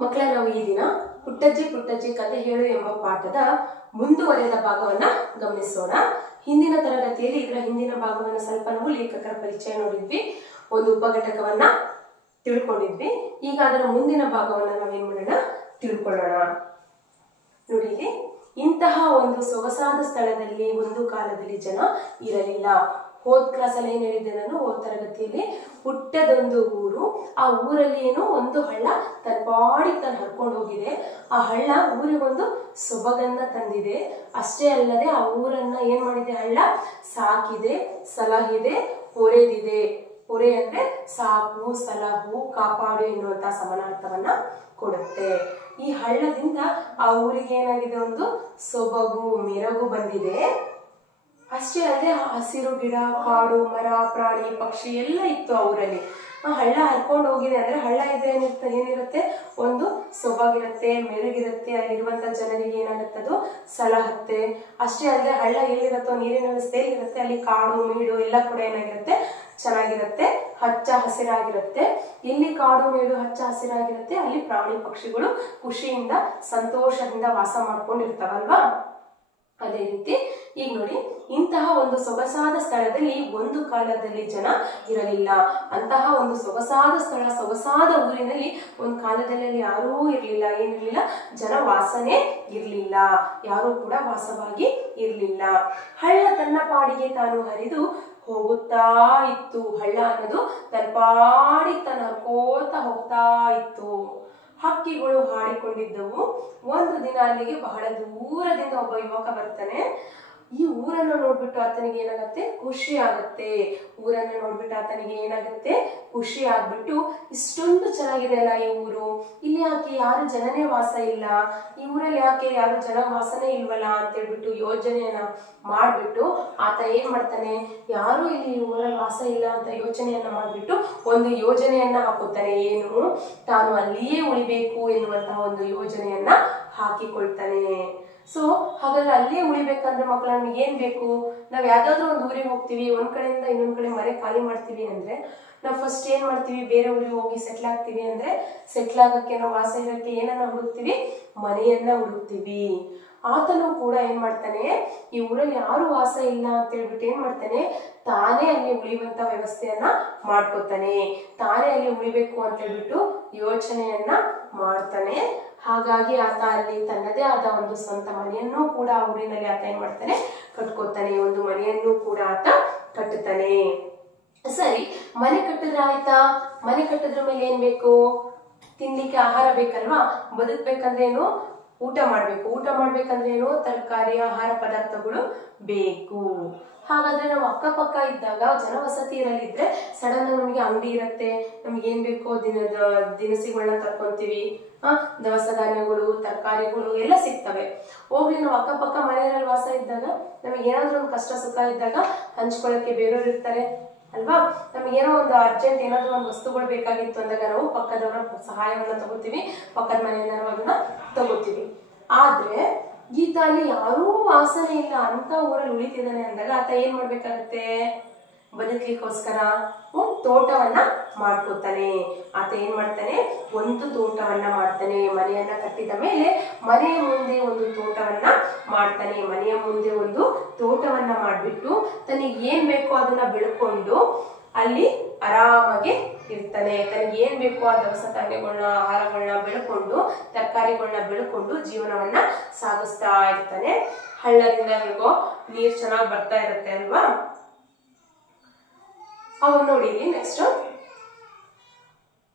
ಮಕ್ಕಳ, ನಾವು ಈ ದಿನ ಪುಟ್ಟಜ್ಜಿ ಪುಟ್ಟಜ್ಜಿ ಕತೆ ಹೇಳು ಎಂಬ ಪಾಠದ ಮುಂದುವರೆದ ಭಾಗವನ್ನ ಗಮನಿಸೋಣ. ಹಿಂದಿನ ತರಗತಿಯಲ್ಲಿ ಇದರ ಹಿಂದಿನ ಭಾಗವನ್ನ ಸ್ವಲ್ಪ ನಾವು ಲೇಖಕರ ಪರಿಚಯ ನೋಡಿದ್ವಿ, ಒಂದು ಉಪಘಟಕವನ್ನ ತಿಳ್ಕೊಂಡಿದ್ವಿ. ಈಗ ಅದರ ಮುಂದಿನ ಭಾಗವನ್ನ ನಾವೇನ್ ಮಾಡೋಣ, ತಿಳ್ಕೊಳ್ಳೋಣ. ನೋಡಿ, ಇಂತಹ ಒಂದು ಸೊಗಸಾದ ಸ್ಥಳದಲ್ಲಿ ಒಂದು ಕಾಲದಲ್ಲಿ ಜನ ಇರಲಿಲ್ಲ. ಹೋದ್ ಕ್ಲಾಸಲ್ಲಿ ಏನ್ ಹೇಳಿದ್ದೆ ನಾನು, ಹೋದ ತರಗತಿಯಲ್ಲಿ ಪುಟ್ಟದೊಂದು ಊರು, ಆ ಊರಲ್ಲಿ ಏನೋ ಒಂದು ಹಳ್ಳ ತನ್ನ ಹರ್ಕೊಂಡು ಹೋಗಿದೆ. ಆ ಹಳ್ಳ ಊರಿಗೊಂದು ಸೊಬಗನ್ನ ತಂದಿದೆ. ಅಷ್ಟೇ ಅಲ್ಲದೆ ಆ ಊರನ್ನ ಏನ್ ಮಾಡಿದೆ, ಹಳ್ಳ ಸಾಕಿದೆ, ಸಲಹಿದೆ, ಹೊರೆದಿದೆ. ಹೊರೆ ಅಂದ್ರೆ ಸಾಕು, ಸಲಹು, ಕಾಪಾಡು ಎನ್ನುವಂತಹ ಸಮಾನಾರ್ಥವನ್ನ ಕೊಡುತ್ತೆ. ಈ ಹಳ್ಳದಿಂದ ಆ ಊರಿಗೆ ಏನಾಗಿದೆ, ಒಂದು ಸೊಬಗು, ಮೆರಗು ಬಂದಿದೆ. ಅಷ್ಟೇ ಅಲ್ಲದೆ ಹಸಿರು ಗಿಡ, ಕಾಡು, ಮರ, ಪ್ರಾಣಿ, ಪಕ್ಷಿ ಎಲ್ಲ ಇತ್ತು ಆ ಊರಲ್ಲಿ. ಆ ಹಳ್ಳ ಹರ್ಕೊಂಡು ಹೋಗಿದೆ ಅಂದ್ರೆ ಹಳ್ಳ ಇದೆ ಏನಿರುತ್ತೆ, ಒಂದು ಸೊಬಗಿರುತ್ತೆ, ಮೆರುಗಿರುತ್ತೆ. ಅಲ್ಲಿರುವಂತ ಜನರಿಗೆ ಏನಾಗುತ್ತೆ, ಅದು ಸಲಹತ್ತೆ. ಅಷ್ಟೇ ಅಲ್ಲದೆ ಹಳ್ಳ ಎಲ್ಲಿರುತ್ತೋ, ನೀರಿನ ವ್ಯವಸ್ಥೆ ಎಲ್ಲಿರುತ್ತೆ, ಅಲ್ಲಿ ಕಾಡು, ಮೇಡು ಎಲ್ಲ ಕೂಡ ಏನಾಗಿರುತ್ತೆ, ಚೆನ್ನಾಗಿರುತ್ತೆ, ಹಚ್ಚ ಹಸಿರಾಗಿರುತ್ತೆ. ಇಲ್ಲಿ ಕಾಡು, ಮೇಡು ಹಚ್ಚ ಹಸಿರಾಗಿರುತ್ತೆ, ಅಲ್ಲಿ ಪ್ರಾಣಿ ಪಕ್ಷಿಗಳು ಖುಷಿಯಿಂದ ಸಂತೋಷದಿಂದ ವಾಸ ಮಾಡ್ಕೊಂಡಿರ್ತಾವಲ್ವಾ. ಅದೇ ರೀತಿ ಈಗ ನೋಡಿ, ಇಂತಹ ಒಂದು ಸೊಗಸಾದ ಸ್ಥಳದಲ್ಲಿ ಒಂದು ಕಾಲದಲ್ಲಿ ಜನ ಇರಲಿಲ್ಲ. ಅಂತಹ ಒಂದು ಸೊಗಸಾದ ಸ್ಥಳ, ಸೊಗಸಾದ ಊರಿನಲ್ಲಿ ಒಂದು ಕಾಲದಲ್ಲಿ ಯಾರೂ ಇರ್ಲಿಲ್ಲ. ಏನಿರ್ಲಿಲ್ಲ, ಜನ ವಾಸನೆ ಇರ್ಲಿಲ್ಲ, ಯಾರೂ ಕೂಡ ವಾಸವಾಗಿ ಇರ್ಲಿಲ್ಲ. ಹಳ್ಳ ತನ್ನ ಪಾಡಿಗೆ ತಾನು ಹರಿದು ಹೋಗುತ್ತಾ ಇತ್ತು. ಹಳ್ಳ ಅನ್ನೋದು ತನ್ನ ಪಾಡಿಗೆ ತಾನು ಹರ್ಕೋತಾ ಹೋಗ್ತಾ ಇತ್ತು. ಹಕ್ಕಿಗಳು ಹಾಡಿಕೊಂಡಿದ್ದವು. ಒಂದು ದಿನ ಅಲ್ಲಿಗೆ ಬಹಳ ದೂರದಿಂದ ಒಬ್ಬ ಯುವಕ ಬರ್ತಾನೆ. ಈ ಊರನ್ನು ನೋಡ್ಬಿಟ್ಟು ಆತನಿಗೆ ಏನಾಗತ್ತೆ, ಖುಷಿ ಆಗತ್ತೆ. ಊರನ್ನ ನೋಡ್ಬಿಟ್ಟು ಆತನಿಗೆ ಏನಾಗುತ್ತೆ, ಖುಷಿ ಆಗ್ಬಿಟ್ಟು, ಇಷ್ಟೊಂದು ಚೆನ್ನಾಗಿದೆ ಅಲ್ಲ ಈ ಊರು, ಇಲ್ಲಿ ಯಾಕೆ ಯಾರು ಜನನೇ ವಾಸ ಇಲ್ಲ, ಈ ಊರಲ್ಲಿ ಯಾಕೆ ಯಾರು ಜನ ವಾಸನೆ ಇಲ್ವಲ್ಲ ಅಂತ ಹೇಳ್ಬಿಟ್ಟು ಯೋಜನೆಯನ್ನ ಮಾಡ್ಬಿಟ್ಟು ಆತ ಏನ್ ಮಾಡ್ತಾನೆ, ಯಾರು ಇಲ್ಲಿ ಊರಲ್ಲಿ ವಾಸ ಇಲ್ಲ ಅಂತ ಯೋಚನೆಯನ್ನ ಮಾಡ್ಬಿಟ್ಟು ಒಂದು ಯೋಜನೆಯನ್ನ ಹಾಕುತ್ತಾನೆ. ಏನು, ತಾನು ಅಲ್ಲಿಯೇ ಉಳಿಬೇಕು ಎನ್ನುವಂತಹ ಒಂದು ಯೋಜನೆಯನ್ನ ಹಾಕಿಕೊಳ್ತಾನೆ. ಸೊ ಹಾಗಾದ್ರೆ ಅಲ್ಲೇ ಉಳಿಬೇಕಂದ್ರೆ ಮಕ್ಕಳ, ನಮ್ಗೆ ಏನ್ ಬೇಕು, ನಾವ್ ಯಾವ್ದಾದ್ರು ಒಂದು ಊರಿಗೆ ಹೋಗ್ತೀವಿ, ಒಂದ್ ಕಡೆಯಿಂದ ಇನ್ನೊಂದ್ ಕಡೆ ಮನೆ ಖಾಲಿ ಮಾಡ್ತೀವಿ ಅಂದ್ರೆ ನಾವ್ ಫಸ್ಟ್ ಏನ್ ಮಾಡ್ತೀವಿ, ಬೇರೆ ಊರಿಗೆ ಹೋಗಿ ಸೆಟ್ಲ್ ಆಗ್ತೀವಿ. ಅಂದ್ರೆ ಸೆಟ್ಲ್ ಆಗಕ್ಕೆ, ನಾವು ವಾಸ ಇರಕ್ಕೆ ಏನನ್ನ ಹುಡುಕ್ತಿವಿ, ಮನೆಯನ್ನ ಹುಡುಕ್ತಿವಿ. ಆತನು ಕೂಡ ಏನ್ ಮಾಡ್ತಾನೆ, ಈ ಊರಲ್ಲಿ ಯಾರು ವಾಸ ಇಲ್ಲ ಅಂತ ಹೇಳ್ಬಿಟ್ಟು ಏನ್ ಮಾಡ್ತಾನೆ, ತಾನೇ ಅಲ್ಲಿ ಉಳಿಯುವಂತ ವ್ಯವಸ್ಥೆಯನ್ನ ಮಾಡ್ಕೋತಾನೆ. ತಾನೇ ಅಲ್ಲಿ ಉಳಿಬೇಕು ಅಂತ ಹೇಳ್ಬಿಟ್ಟು ಯೋಚನೆಯನ್ನ ಮಾಡ್ತಾನೆ. ಹಾಗಾಗಿ ಆತ ಅಲ್ಲಿ ತನ್ನದೇ ಆದ ಒಂದು ಸ್ವಂತ ಮನೆಯನ್ನು ಕೂಡ ಆ ಊರಿನಲ್ಲಿ ಆತ ಏನ್ ಮಾಡ್ತಾನೆ, ಕಟ್ಕೋತಾನೆ. ಒಂದು ಮನೆಯನ್ನು ಕೂಡ ಆತ ಕಟ್ಟುತ್ತಾನೆ. ಸರಿ, ಮನೆ ಕಟ್ಟಿದ್ರೆ ಆಯ್ತಾ? ಮನೆ ಕಟ್ಟಿದ್ರ ಮೇಲೆ ಏನ್ ಬೇಕು, ತಿನ್ಲಿಕ್ಕೆ ಆಹಾರ ಬೇಕಲ್ವಾ. ಬದುಕ್ಬೇಕಂದ್ರೆ ಏನು, ಊಟ ಮಾಡ್ಬೇಕು. ಊಟ ಮಾಡ್ಬೇಕಂದ್ರೆ ಏನು, ತರಕಾರಿ, ಆಹಾರ ಪದಾರ್ಥಗಳು ಬೇಕು. ಹಾಗಾದ್ರೆ ನಾವು ಅಕ್ಕಪಕ್ಕ ಇದ್ದಾಗ ಜನವಸತಿ ಇರಲಿದ್ರೆ ಸಡನ್ ನಮಗೆ ಅಂಗಡಿ ಇರುತ್ತೆ, ನಮ್ಗೆ ಏನ್ ಬೇಕೋ ದಿನಸಿಗಳನ್ನ ತರ್ಕೊಂತೀವಿ, ದವಸ ಧಾನ್ಯಗಳು, ತರಕಾರಿಗಳು ಎಲ್ಲ ಸಿಗ್ತವೆ. ಹೋಗ್ಲಿ, ನಾವು ಅಕ್ಕಪಕ್ಕ ಮನೆಯಲ್ಲಿ ವಾಸ ಇದ್ದಾಗ ನಮಗೆ ಏನಾದ್ರೂ ಒಂದು ಕಷ್ಟ ಸುಖ ಇದ್ದಾಗ ಹಂಚ್ಕೊಳ್ಳಕ್ಕೆ ಬೇರೆಯವ್ರು ಇರ್ತಾರೆ ಅಲ್ವಾ. ನಮಗೇನೋ ಒಂದು ಅರ್ಜೆಂಟ್ ಏನಾದ್ರು ಒಂದು ವಸ್ತುಗಳು ಬೇಕಾಗಿತ್ತು ಅಂದಾಗ ನಾವು ಪಕ್ಕದವರ ಸಹಾಯವನ್ನ ತಗೋತೀವಿ, ಪಕ್ಕದ ಮನೆಯಿಂದ ನಾವು ಅದನ್ನ ತಗೋತೀವಿ. ಆದ್ರೆ ಈತ ಅಲ್ಲಿ ಯಾರೂ ವಾಸನೆ ಇಲ್ಲ ಅಂತ ಊರಲ್ಲಿ ಉಳಿತಿದ್ದಾನೆ ಅಂದಾಗ ಆತ ಏನ್ ಮಾಡ್ಬೇಕಾಗತ್ತೆ, ಬದುಕಲಿಕ್ಕೋಸ್ಕರ ಒಂದು ತೋಟವನ್ನ ಮಾಡ್ಕೋತಾನೆ. ಆತ ಏನ್ ಮಾಡ್ತಾನೆ, ಒಂದು ತೋಟವನ್ನ ಮಾಡ್ತಾನೆ. ಮನೆಯನ್ನ ಕಟ್ಟಿದ ಮೇಲೆ ಮನೆಯ ಮುಂದೆ ಒಂದು ತೋಟವನ್ನ ಮಾಡ್ತಾನೆ. ಮನೆಯ ಮುಂದೆ ಒಂದು ತೋಟವನ್ನ ಮಾಡ್ಬಿಟ್ಟು ತನಗೆ ಏನ್ ಬೇಕೋ ಅದನ್ನ ಬೆಳ್ಕೊಂಡು ಅಲ್ಲಿ ಆರಾಮಾಗಿ ಇರ್ತಾನೆ. ತನಗೆ ಏನ್ ಬೇಕೋ ಆ ದವಸ ಧಾನ್ಯಗಳನ್ನ, ಆಹಾರಗಳನ್ನ ಬೆಳ್ಕೊಂಡು, ತರಕಾರಿಗಳನ್ನ ಬೆಳ್ಕೊಂಡು ಜೀವನವನ್ನ ಸಾಗಿಸ್ತಾ ಇರ್ತಾನೆ. ಹಳ್ಳದಿಂದ ಹೇಗೋ ನೀರ್ ಚೆನ್ನಾಗಿ ಬರ್ತಾ ಇರುತ್ತೆ ಅಲ್ವಾ. ಅವನು ನೋಡಿ ನೆಕ್ಸ್ಟ್,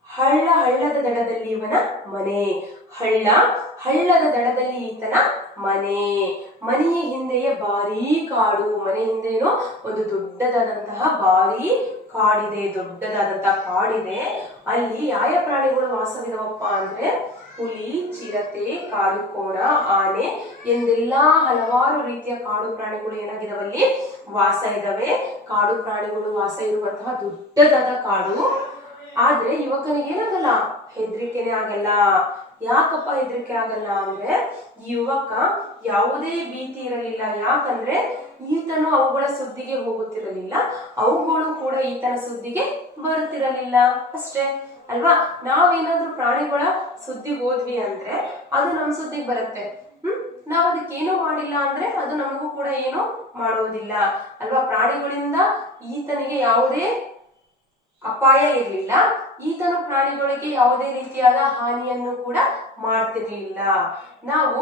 ಹಳ್ಳದ ದಡದಲ್ಲಿ ಇವನ ಮನೆ. ಹಳ್ಳದ ದಡದಲ್ಲಿ ಈತನ ಮನೆ. ಮನೆಯ ಹಿಂದೆಯೇ ಭಾರೀ ಕಾಡು. ಮನೆ ಹಿಂದೆನೋ ಒಂದು ದೊಡ್ಡದಾದಂತಹ ಭಾರೀ ಕಾಡಿದೆ, ದೊಡ್ಡದಾದಂತಹ ಕಾಡಿದೆ. ಅಲ್ಲಿ ಯಾವ ಪ್ರಾಣಿಗಳು ವಾಸವಿದವಪ್ಪ ಅಂದ್ರೆ ಹುಲಿ, ಚಿರತೆ, ಕಾಡು ಕೋಣ, ಆನೆ ಎಂದೆಲ್ಲಾ ಹಲವಾರು ರೀತಿಯ ಕಾಡು ಪ್ರಾಣಿಗಳು ಏನಾಗಿದಾವಲ್ಲಿ ವಾಸ ಇದಾವೆ. ಕಾಡು ಪ್ರಾಣಿಗಳು ವಾಸ ಇರುವಂತಹ ದೊಡ್ಡದಾದ ಕಾಡು. ಆದ್ರೆ ಯುವಕನಿಗೆ ಏನಾಗಲ್ಲ, ಹೆದರಿಕೆನೆ ಆಗಲ್ಲ. ಯಾಕಪ್ಪ ಹೆದರಿಕೆ ಆಗಲ್ಲ ಅಂದ್ರೆ, ಯುವಕ ಯಾವುದೇ ಭೀತಿ ಇರಲಿಲ್ಲ. ಯಾಕಂದ್ರೆ ಈತನು ಅವುಗಳ ಸುದ್ದಿಗೆ ಹೋಗುತ್ತಿರಲಿಲ್ಲ, ಅವುಗಳು ಕೂಡ ಈತನ ಸುದ್ದಿಗೆ ಬರುತ್ತಿರಲಿಲ್ಲ ಅಷ್ಟೇ ಅಲ್ವಾ. ನಾವೇನಾದ್ರೂ ಪ್ರಾಣಿಗಳ ಸುದ್ದಿಗೆ ಹೋದ್ವಿ ಅಂದ್ರೆ ಅದು ನಮ್ಮ ಸುದ್ದಿಗೆ ಬರುತ್ತೆ. ನಾವ್ ಅದಕ್ಕೆ ಏನೂ ಮಾಡಿಲ್ಲ ಅಂದ್ರೆ ಅದು ನಮಗೂ ಕೂಡ ಏನು ಮಾಡೋದಿಲ್ಲ ಅಲ್ವಾ. ಪ್ರಾಣಿಗಳಿಂದ ಈತನಿಗೆ ಯಾವುದೇ ಅಪಾಯ ಇರ್ಲಿಲ್ಲ, ಈತನು ಪ್ರಾಣಿಗಳಿಗೆ ಯಾವುದೇ ರೀತಿಯಾದ ಹಾನಿಯನ್ನು ಕೂಡ ಮಾಡ್ತಿರ್ಲಿಲ್ಲ. ನಾವು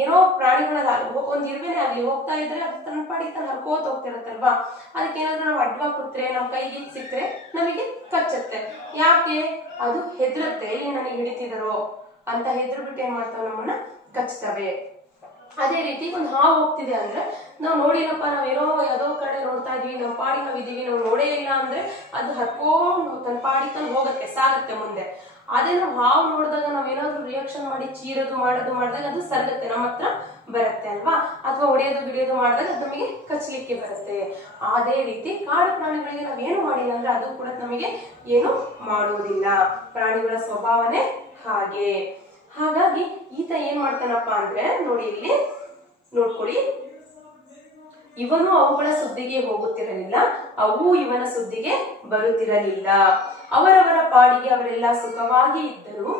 ಏನೋ ಪ್ರಾಣಿಗಳಾಗಲಿ ಒಂದ್ ಇರುವೆನೇ ಆಗ್ಲಿ ಹೋಗ್ತಾ ಇದ್ರೆ ಅದು ತನ್ನ ಪಾಡಿಗೆ ತನ್ನ ಹರ್ಕೋತ ಹೋಗ್ತಿರತ್ತಲ್ವಾ, ಅದಕ್ಕೆ ಏನಾದ್ರೂ ನಾವು ಅಡ್ಡ ಕೂತ್ರೆ ನಮ್ಮ ಕೈಗೆ ಸಿಕ್ಕರೆ ನಮಗೆ ಕಚ್ಚತ್ತೆ. ಯಾಕೆ? ಅದು ಹೆದರುತ್ತೆ, ಇಲ್ಲಿ ನನಗೆ ಹಿಡಿತಿದಾರೋ ಅಂತ ಹೆದ್ರು ಬಿಟ್ಟು ಏನ್ ಮಾಡ್ತಾವ, ನಮ್ಮನ್ನ ಕಚ್ತವೆ. ಅದೇ ರೀತಿ ಒಂದು ಹಾವು ಹೋಗ್ತಿದೆ ಅಂದ್ರೆ ನಾವು ನೋಡಿನಪ್ಪ, ನಾವೇನೋ ಯಾವುದೋ ಕಡೆ ನೋಡ್ತಾ ಇದೀವಿ, ನಮ್ಮ ಪಾಡಿ ನಾವ್ ಇದೀವಿ, ನಾವು ನೋಡೇ ಇಲ್ಲ ಅಂದ್ರೆ ಅದು ಹರ್ಕೊಂಡು ತನ್ನ ಪಾಡಿ ತಂದು ಹೋಗುತ್ತೆ, ಸಾಗುತ್ತೆ ಮುಂದೆ. ಅದೇ ನಾವು ಹಾವು ನೋಡಿದಾಗ ನಾವೇನಾದ್ರೂ ರಿಯಾಕ್ಷನ್ ಮಾಡಿ ಚೀರೋದು ಮಾಡಿದಾಗ ಅದು ಸರ್ಗುತ್ತೆ, ನಮ್ಮ ಹತ್ರ ಬರುತ್ತೆ ಅಲ್ವಾ. ಅಥವಾ ಹೊಡೆಯೋದು ಗಿಡಿಯೋದು ಮಾಡಿದಾಗ ಅದು ನಮಗೆ ಕಚ್ಚಲಿಕ್ಕೆ ಬರುತ್ತೆ. ಅದೇ ರೀತಿ ಕಾಡು ಪ್ರಾಣಿಗಳಿಗೆ ನಾವೇನು ಮಾಡಿಲ್ಲ ಅಂದ್ರೆ ಅದು ಕೂಡ ನಮಗೆ ಏನು ಮಾಡೋದಿಲ್ಲ. ಪ್ರಾಣಿಗಳ ಸ್ವಭಾವನೆ ಹಾಗೆ. ಹಾಗಾಗಿ ಈತ ಏನ್ ಮಾಡ್ತಾನಪ್ಪ ಅಂದ್ರೆ ನೋಡಿ ಇಲ್ಲಿ ನೋಡ್ಕೊಳ್ಳಿ, ಇವನು ಅವುಗಳ ಸುದ್ದಿಗೆ ಹೋಗುತ್ತಿರಲಿಲ್ಲ, ಅವು ಇವನ ಸುದ್ದಿಗೆ ಬರುತ್ತಿರಲಿಲ್ಲ. ಅವರವರ ಪಾಡಿಗೆ ಅವರೆಲ್ಲ ಸುಖವಾಗಿ ಇದ್ದರು.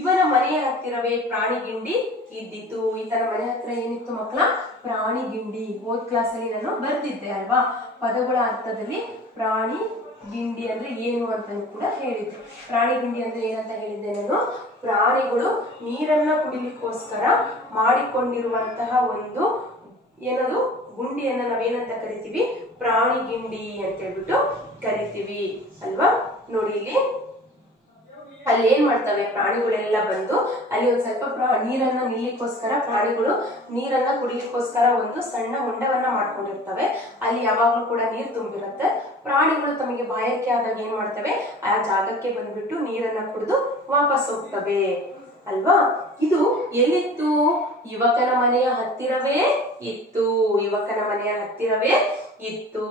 ಇವನ ಮನೆಯ ಹತ್ತಿರವೇ ಪ್ರಾಣಿ ಗಿಂಡಿ ಇದ್ದಿತು. ಈತನ ಮನೆ ಹತ್ರ ಏನಿತ್ತು ಮಕ್ಕಳ? ಪ್ರಾಣಿ ಗಿಂಡಿ. ಹೋದ್ ಕ್ಲಾಸಲ್ಲಿ ನಾನು ಬರ್ತಿದ್ದೆ ಅಲ್ವಾ, ಪದಗಳ ಅರ್ಥದಲ್ಲಿ ಪ್ರಾಣಿ ಗಿಂಡಿ ಅಂದ್ರೆ ಏನು ಅಂತ ಕೂಡ ಹೇಳಿದ್ದೆ. ಪ್ರಾಣಿ ಗಿಂಡಿ ಅಂದ್ರೆ ಏನಂತ ಹೇಳಿದ್ದೆ ನಾನು? ಪ್ರಾಣಿಗಳು ನೀರನ್ನ ಕುಡಿಲಿಕ್ಕೋಸ್ಕರ ಮಾಡಿಕೊಂಡಿರುವಂತಹ ಒಂದು ಏನದು ಗುಂಡಿಯನ್ನ ನಾವೇನಂತ ಕರಿತೀವಿ? ಪ್ರಾಣಿ ಗಿಂಡಿ ಅಂತ ಹೇಳ್ಬಿಟ್ಟು ಕರಿತೀವಿ ಅಲ್ವಾ. ನೋಡಿ ಇಲ್ಲಿ ಅಲ್ಲಿ ಏನ್ ಮಾಡ್ತವೆ, ಪ್ರಾಣಿಗಳೆಲ್ಲ ಬಂದು ಅಲ್ಲಿ ಒಂದ್ ಸ್ವಲ್ಪ ನೀರನ್ನ ನಿಲ್ಲಿಕ್ಕೋಸ್ಕರ, ಪ್ರಾಣಿಗಳು ನೀರನ್ನ ಕುಡಿಲಿಕ್ಕೋಸ್ಕರ ಒಂದು ಸಣ್ಣ ಹೊಂಡವನ್ನ ಮಾಡ್ಕೊಂಡಿರ್ತವೆ. ಅಲ್ಲಿ ಯಾವಾಗ್ಲೂ ಕೂಡ ನೀರು ತುಂಬಿರುತ್ತೆ. ಪ್ರಾಣಿಗಳು ತಮಗೆ ಬಾಯಾರಿಕೆ ಆದಾಗ ಏನ್ ಮಾಡ್ತವೆ, ಆ ಜಾಗಕ್ಕೆ ಬಂದ್ಬಿಟ್ಟು ನೀರನ್ನ ಕುಡಿದು ವಾಪಸ್ ಹೋಗ್ತವೆ ಅಲ್ವಾ. ಇದು ಎಲ್ಲಿತ್ತು? ಯುವಕನ ಮನೆಯ ಹತ್ತಿರವೇ ಇತ್ತು. ಯುವಕನ ಮನೆಯ ಹತ್ತಿರವೇ ಇತ್ತು.